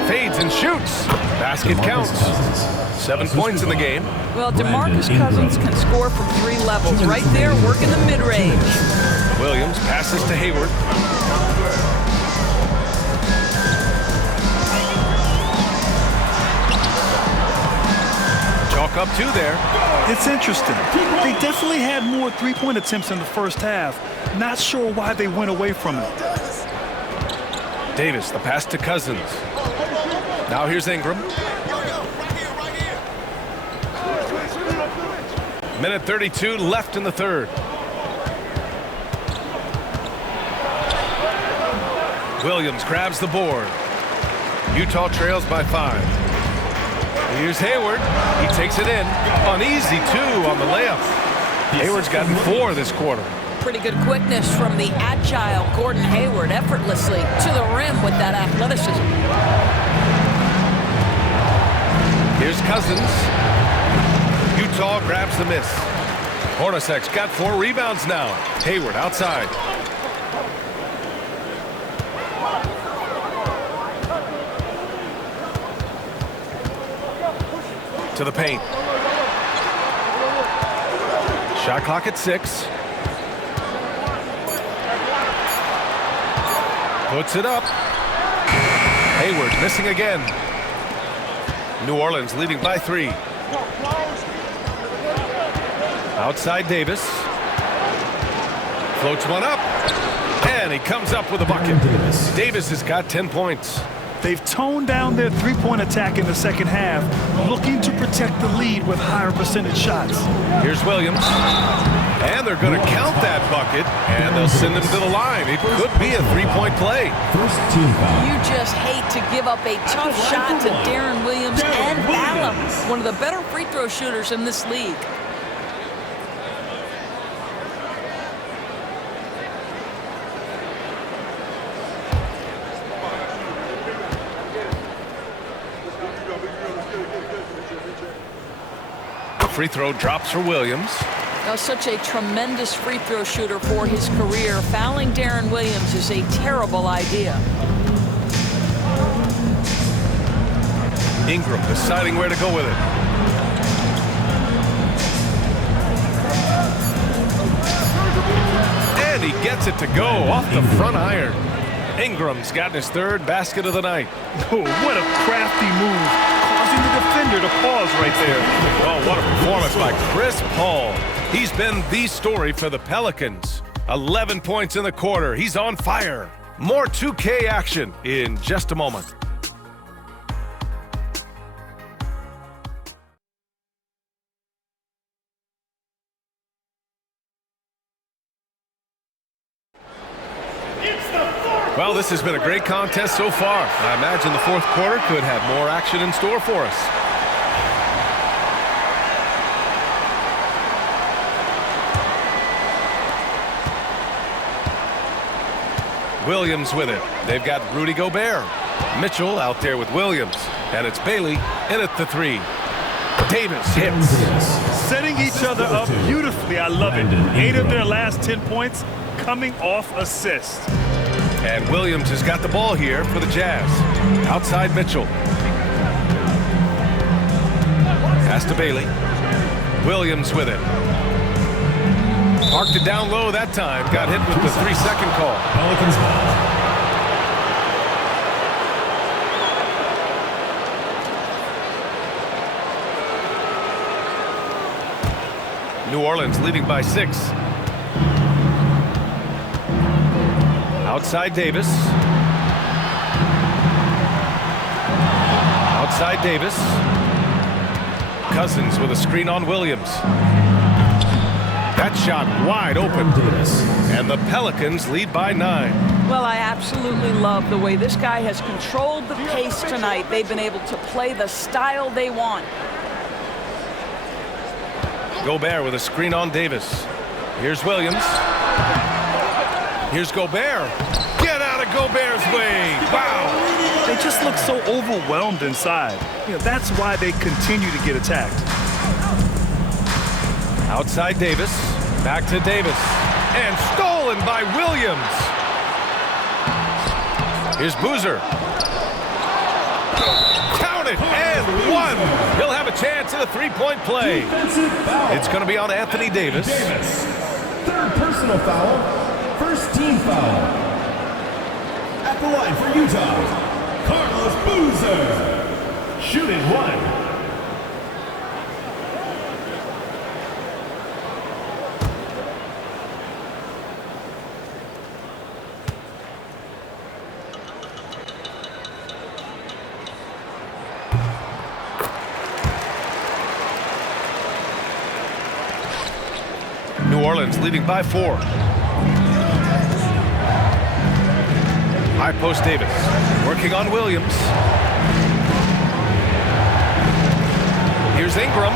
Fades and shoots. Basket counts. 7 points in the game. Well, DeMarcus Cousins can score from 3 levels. Right there, working the mid-range. Williams passes to Hayward. Chalk up 2 there. It's interesting. They definitely had more 3-point attempts in the first half. Not sure why they went away from it. Davis, the pass to Cousins. Now here's Ingram. Minute 32 left in the third. Williams grabs the board. Utah trails by 5. Here's Hayward. He takes it in. An easy 2 on the layup. Hayward's gotten 4 this quarter. Pretty good quickness from the agile Gordon Hayward, effortlessly to the rim with that athleticism. Here's Cousins. Utah grabs the miss. Hornacek's got 4 rebounds now. Hayward outside. To the paint. Shot clock at 6. Puts it up. Hayward missing again. New Orleans leading by 3. Outside Davis. Floats one up. And he comes up with a bucket. Davis has got 10 points. They've toned down their three-point attack in the second half, looking to protect the lead with higher percentage shots. Here's Williams. And they're going to count that bucket, and they'll send him to the line. It could be a three-point play. You just hate to give up a tough shot to Darren Williams and Ballum, one of the better free throw shooters in this league. Free throw drops for Williams. Now, such a tremendous free throw shooter for his career. Fouling Darren Williams is a terrible idea. Ingram deciding where to go with it. And he gets it to go off the front iron. Ingram's gotten his 3rd basket of the night. Oh, what a crafty move, causing the defender to pause right there. Oh, what a performance by Chris Paul. He's been the story for the Pelicans. 11 points in the quarter. He's on fire. More 2K action in just a moment. Well, this has been a great contest so far. I imagine the 4th quarter could have more action in store for us. Williams with it. They've got Rudy Gobert. Mitchell out there with Williams. And it's Bailey in at the 3. Davis hits. Setting each other up beautifully. I love it. 8 of their last 10 points coming off assists. And Williams has got the ball here for the Jazz. Outside Mitchell. Pass to Bailey. Williams with it. Parked it down low that time. Got hit with the 3-second call. Pelicans ball. New Orleans leading by 6. Outside Davis. Outside Davis. Cousins with a screen on Williams. That shot wide open. And the Pelicans lead by 9. Well, I absolutely love the way this guy has controlled the pace tonight. They've been able to play the style they want. Gobert with a screen on Davis. Here's Williams. Here's Gobert. Get out of Gobert's way. Wow. They just look so overwhelmed inside. That's why they continue to get attacked. Outside Davis. Back to Davis. And stolen by Williams. Here's Boozer. Count it and 1. He'll have a chance at a 3-point play. It's going to be on Anthony Davis. 3rd personal foul. 1st team foul. At the line for Utah, Carlos Boozer. Shooting 1. Orleans leading by 4. High post Davis, working on Williams. Here's Ingram.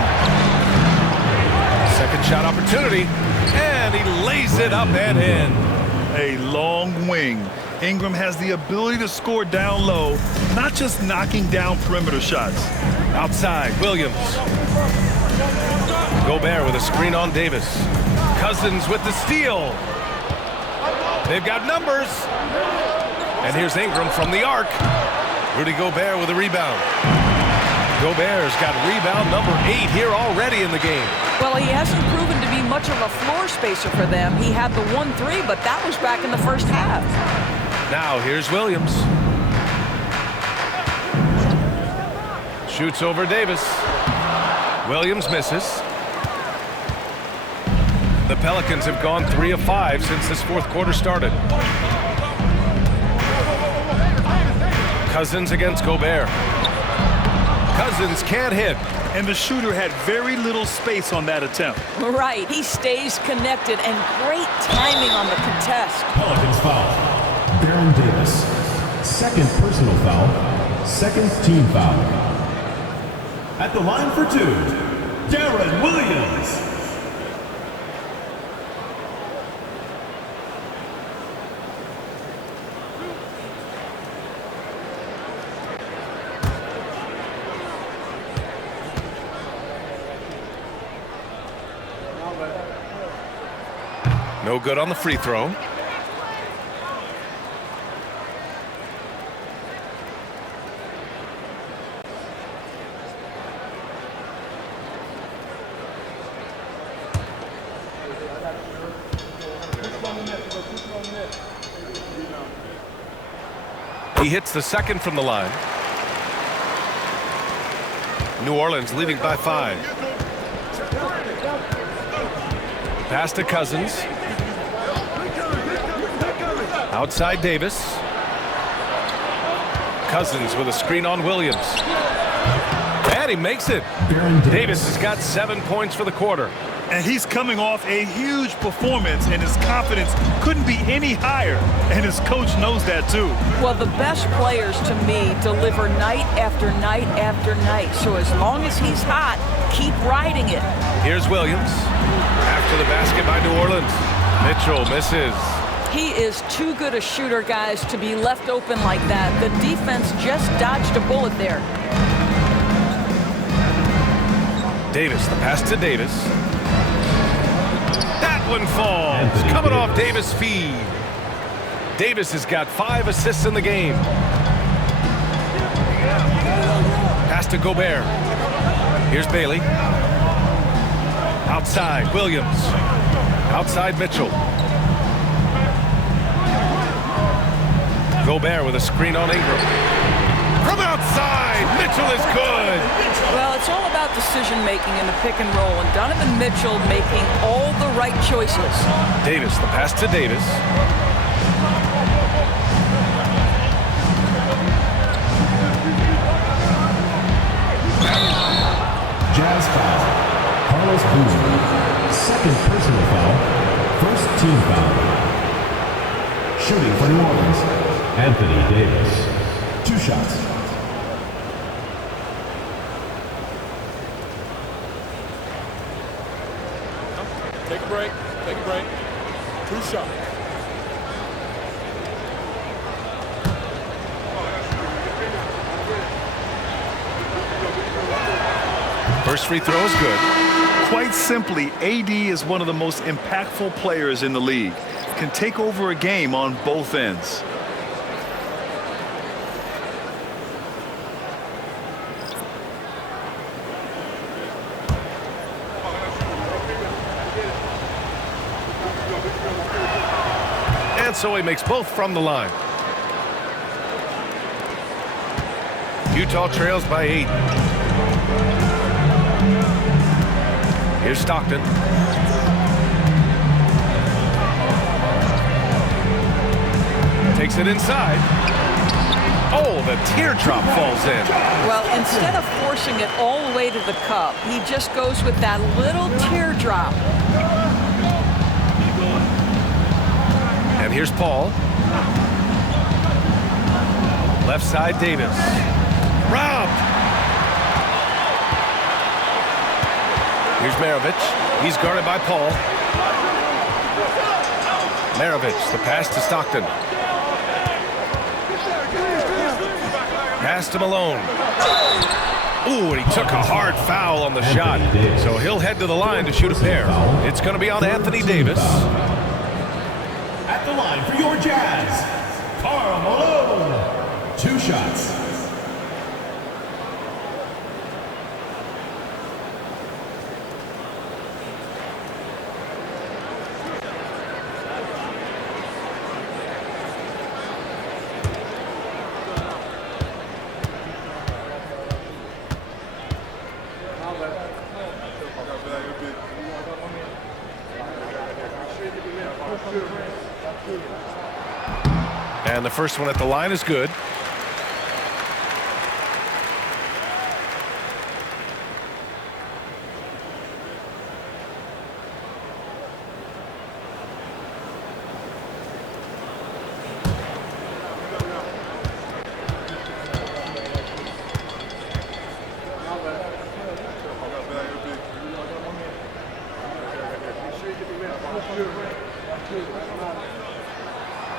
Second shot opportunity, and he lays it up and in. A long wing. Ingram has the ability to score down low, not just knocking down perimeter shots. Outside, Williams. Gobert with a screen on Davis. Cousins with the steal. They've got numbers. And here's Ingram from the arc. Rudy Gobert with a rebound. Gobert's got rebound number 8 here already in the game. Well, he hasn't proven to be much of a floor spacer for them. He had the 1-3, but that was back in the first half. Now here's Williams. Shoots over Davis. Williams misses. The Pelicans have gone 3 of 5 since this fourth quarter started. Cousins against Gobert. Cousins can't hit. And the shooter had very little space on that attempt. Right. He stays connected, and great timing on the contest. Pelicans foul. Baron Davis. Second personal foul. Second team foul. At the line for 2, Darren Williams. No good on the free throw. He hits the second from the line. New Orleans leading by 5. Pass to Cousins. Outside Davis. Cousins with a screen on Williams. And he makes it. Davis has got 7 points for the quarter. And he's coming off a huge performance, and his confidence couldn't be any higher. And his coach knows that, too. Well, the best players, to me, deliver night after night after night. So as long as he's hot, keep riding it. Here's Williams. After the basket by New Orleans. Mitchell misses. He is too good a shooter, guys, to be left open like that. The defense just dodged a bullet there. Davis, the pass to Davis. That one falls. Coming off Davis' feed. Davis has got 5 assists in the game. Pass to Gobert. Here's Bailey. Outside, Williams. Outside, Mitchell. Gobert with a screen on Ingram. From outside, Mitchell is good. Well, it's all about decision-making in the pick and roll, and Donovan Mitchell making all the right choices. Davis, the pass to Davis. Jazz foul. Carlos Boozer. Second personal foul. First team foul. Shooting for New Orleans, Anthony Davis. 2 shots. Take a break. Take a break. 2 shots. First free throw is good. Quite simply, AD is one of the most impactful players in the league. Can take over a game on both ends. And so he makes both from the line. Utah trails by 8. Here's Stockton. Takes it inside. Oh, the teardrop falls in. Well, instead of forcing it all the way to the cup, he just goes with that little teardrop. And here's Paul. Left side, Davis. Robbed. Here's Maravich. He's guarded by Paul. Maravich, the pass to Stockton. Pass to Malone. Ooh, and he took a hard foul on the shot. So he'll head to the line to shoot a pair. It's going to be on Anthony Davis. At the line for your Jazz, Karl Malone. 2 shots. And the first one at the line is good.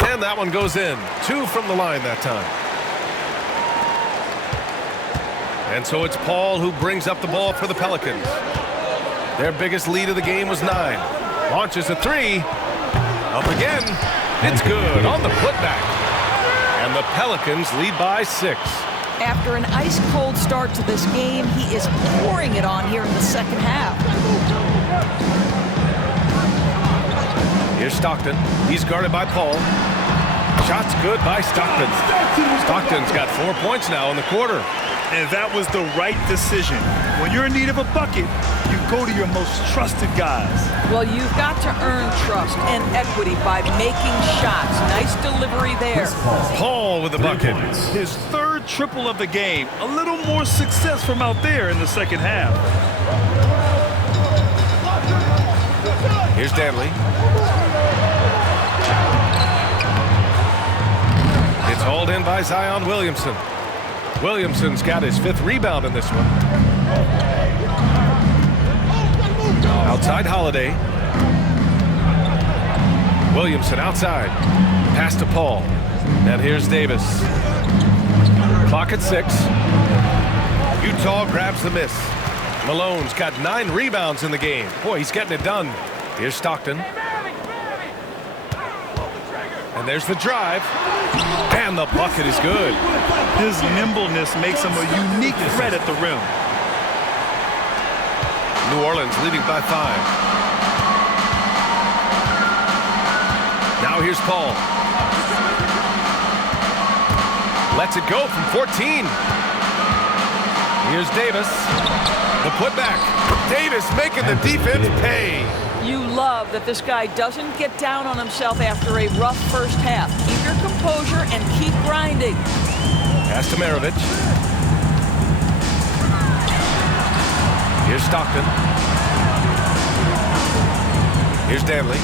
And that one goes in. 2 from the line that time. And so it's Paul who brings up the ball for the Pelicans. Their biggest lead of the game was 9. Launches a 3. Up again. It's good on the putback. And the Pelicans lead by 6. After an ice-cold start to this game, he is pouring it on here in the second half. Here's Stockton. He's guarded by Paul. Shot's good by Stockton. Stockton's got 4 points now in the quarter. And that was the right decision. When you're in need of a bucket, you go to your most trusted guys. Well, you've got to earn trust and equity by making shots. Nice delivery there. Paul with the bucket. His 3rd triple of the game. A little more success from out there in the second half. Here's Danley. It's hauled in by Zion Williamson. Williamson's got his 5th rebound in this one. Outside Holiday. Williamson outside. Pass to Paul. And here's Davis. Clock at 6. Utah grabs the miss. Malone's got 9 rebounds in the game. Boy, he's getting it done. Here's Stockton. And there's the drive. And the bucket is good. His nimbleness makes him a unique threat at the rim. New Orleans leading by 5. Now here's Paul. Lets it go from 14. Here's Davis. The putback. Davis making the defense pay. You love that this guy doesn't get down on himself after a rough first half. Keep your composure and keep grinding. Pass to Maravich. Here's Stockton. Here's Danley.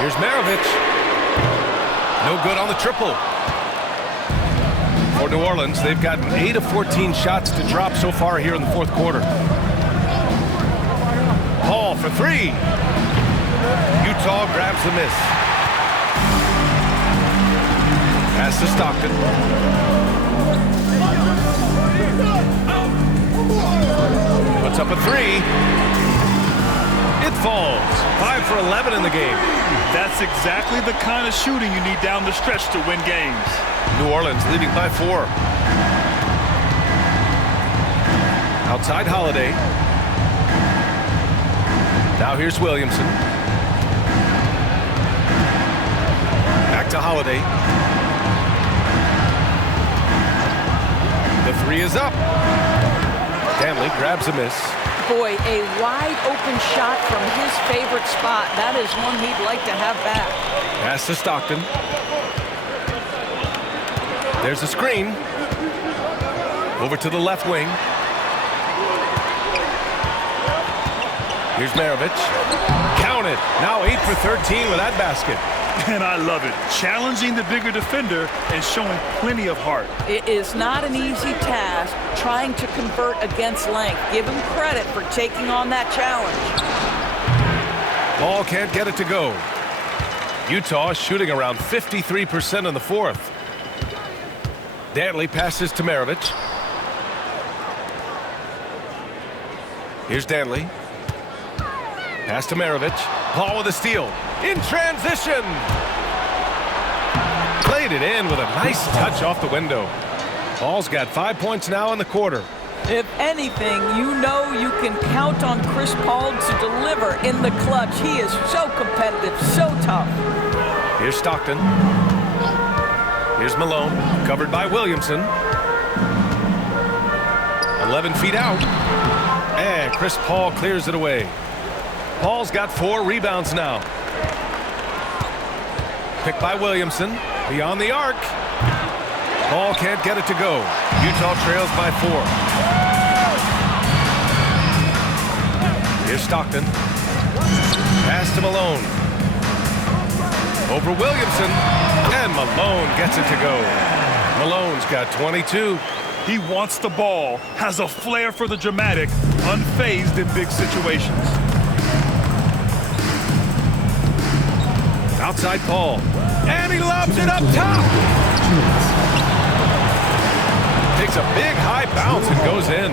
Here's Maravich. No good on the triple. For New Orleans, they've gotten 8 of 14 shots to drop so far here in the 4th quarter. Paul for 3. Utah grabs the miss. Pass to Stockton. Puts up a 3. It falls. 5 for 11 in the game. That's exactly the kind of shooting you need down the stretch to win games. New Orleans leading by 4. Outside Holiday. Now here's Williamson. Back to Holiday. The 3 is up. Danley grabs a miss. Boy, a wide open shot from his favorite spot. That is one he'd like to have back. Pass to Stockton. There's a screen. Over to the left wing. Here's Maravich. Count it. Now 8 for 13 with that basket. And I love it. Challenging the bigger defender and showing plenty of heart. It is not an easy task trying to convert against length. Give him credit for taking on that challenge. Ball can't get it to go. Utah shooting around 53% in the fourth. Dantley passes to Maravich. Here's Dantley. Pass to Maravich. Paul with a steal. In transition. Played it in with a nice touch off the window. Paul's got 5 points now in the quarter. If anything, you know you can count on Chris Paul to deliver in the clutch. He is so competitive, so tough. Here's Stockton. Here's Malone, covered by Williamson. 11 feet out. And Chris Paul clears it away. Paul's got 4 rebounds now. Picked by Williamson. Beyond the arc. Paul can't get it to go. Utah trails by 4. Here's Stockton. Pass to Malone. Over Williamson. And Malone gets it to go. Malone's got 22. He wants the ball, has a flair for the dramatic, unfazed in big situations. Outside Paul. And he lobs it up top. Takes a big high bounce and goes in.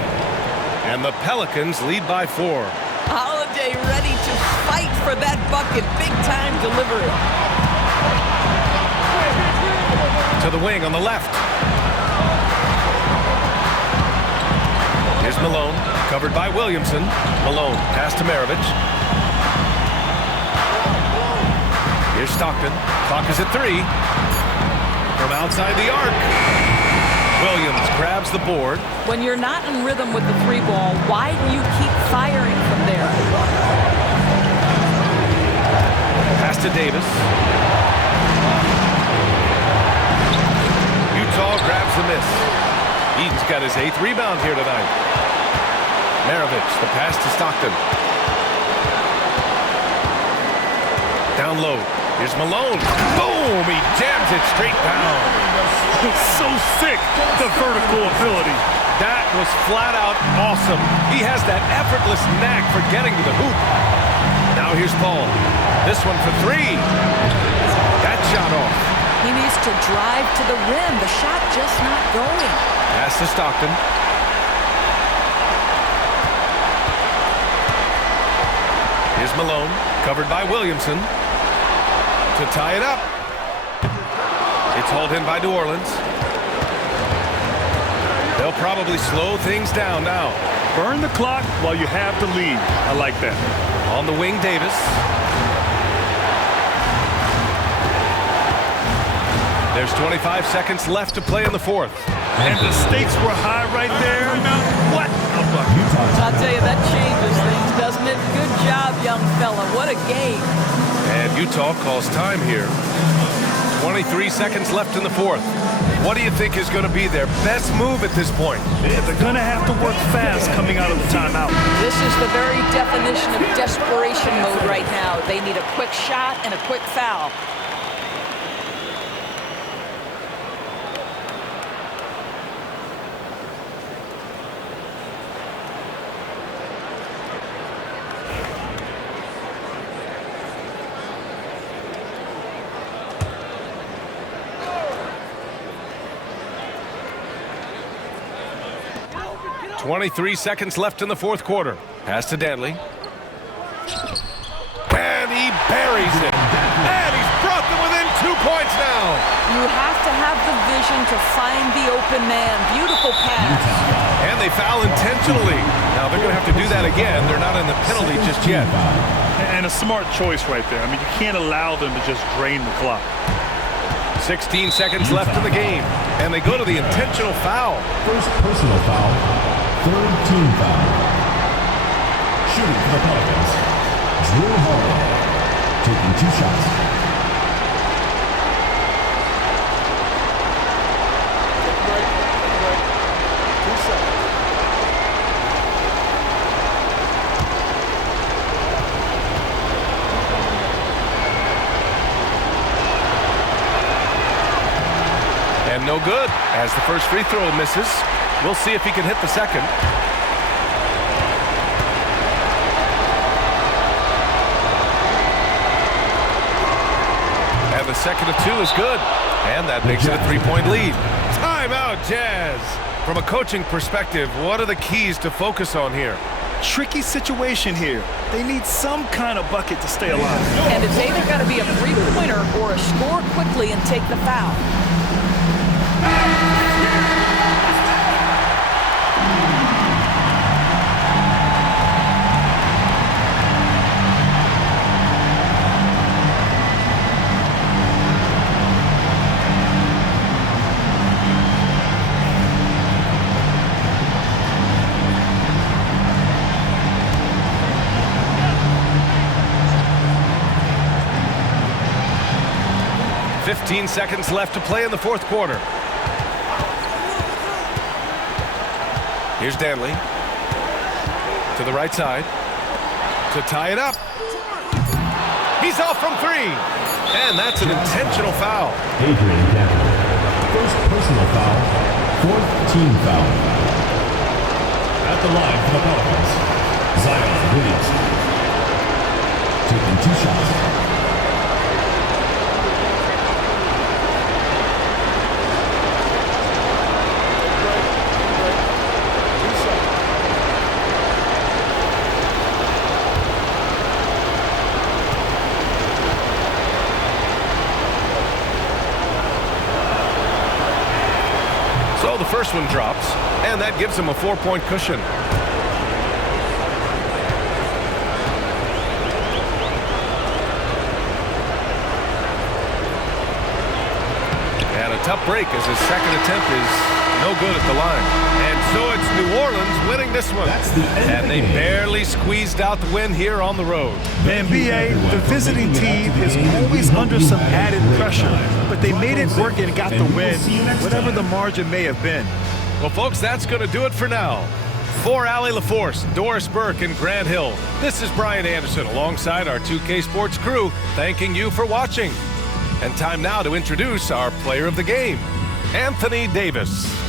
And the Pelicans lead by 4. Holiday ready to fight for that bucket. Big time delivery. To the wing on the left. Here's Malone, covered by Williamson. Malone, pass to Maravich. Here's Stockton. Clock is at 3. From outside the arc. Williams grabs the board. When you're not in rhythm with the 3 ball, why do you keep firing from there? Pass to Davis. Utah grabs the miss. Eaton's got his 8th rebound here tonight. Maravich, the pass to Stockton. Down low. Here's Malone. Boom! He jams it straight down. So sick, the vertical ability. That was flat out awesome. He has that effortless knack for getting to the hoop. Now here's Paul. This one for 3. That shot off. He needs to drive to the rim. The shot just not going. Pass to Stockton. Here's Malone, covered by Williamson. To tie it up. It's hauled in by New Orleans. They'll probably slow things down now. Burn the clock while you have the lead. I like that. On the wing, Davis. There's 25 seconds left to play in the fourth. And the stakes were high right there. What a bucket. I'll tell you, that changes things, doesn't it? Good job, young fella. What a game. And Utah calls time here. 23 seconds left in the fourth. What do you think is going to be their best move at this point? Yeah, they're going to have to work fast coming out of the timeout. This is the very definition of desperation mode right now. They need a quick shot and a quick foul. .23 seconds left in the fourth quarter. Pass to Dantley. And he buries it. And he's brought them within 2 points now. You have to have the vision to find the open man. Beautiful pass. And they foul intentionally. Now they're going to have to do that again. They're not in the penalty just yet. And a smart choice right there. I mean, you can't allow them to just drain the clock. 16 seconds left in the game. And they go to the intentional foul. First personal foul. Third team foul. Shooting for the Pelicans, Drew Holiday, taking 2 shots. Break. 2 seconds. no good as the first free throw misses. We'll see if he can hit the second. And the second of 2 is good. And that makes it a 3-point lead. Timeout, Jazz. From a coaching perspective, what are the keys to focus on here? Tricky situation here. They need some kind of bucket to stay alive. And it's either got to be a three-pointer or a score quickly and take the foul. Fifteen seconds left to play in the fourth quarter. Here's Danley. To the right side. To tie it up. He's off from 3. And that's an intentional foul. Adrian Danley. First personal foul. Fourth team foul. At the line for the Pelicans, Zion Williamson. Taking 2 shots. So the first one drops, and that gives him a 4-point cushion. And a tough break as his second attempt is no good at the line. And so it's New Orleans winning this one. And they barely squeezed out the win here on the road. NBA, the visiting team is always under some added pressure, but they made it work and got the win, whatever the margin may have been. Well, folks, that's going to do it for now. For Allie LaForce, Doris Burke, and Grant Hill, this is Brian Anderson alongside our 2K Sports crew, thanking you for watching. And time now to introduce our player of the game, Anthony Davis.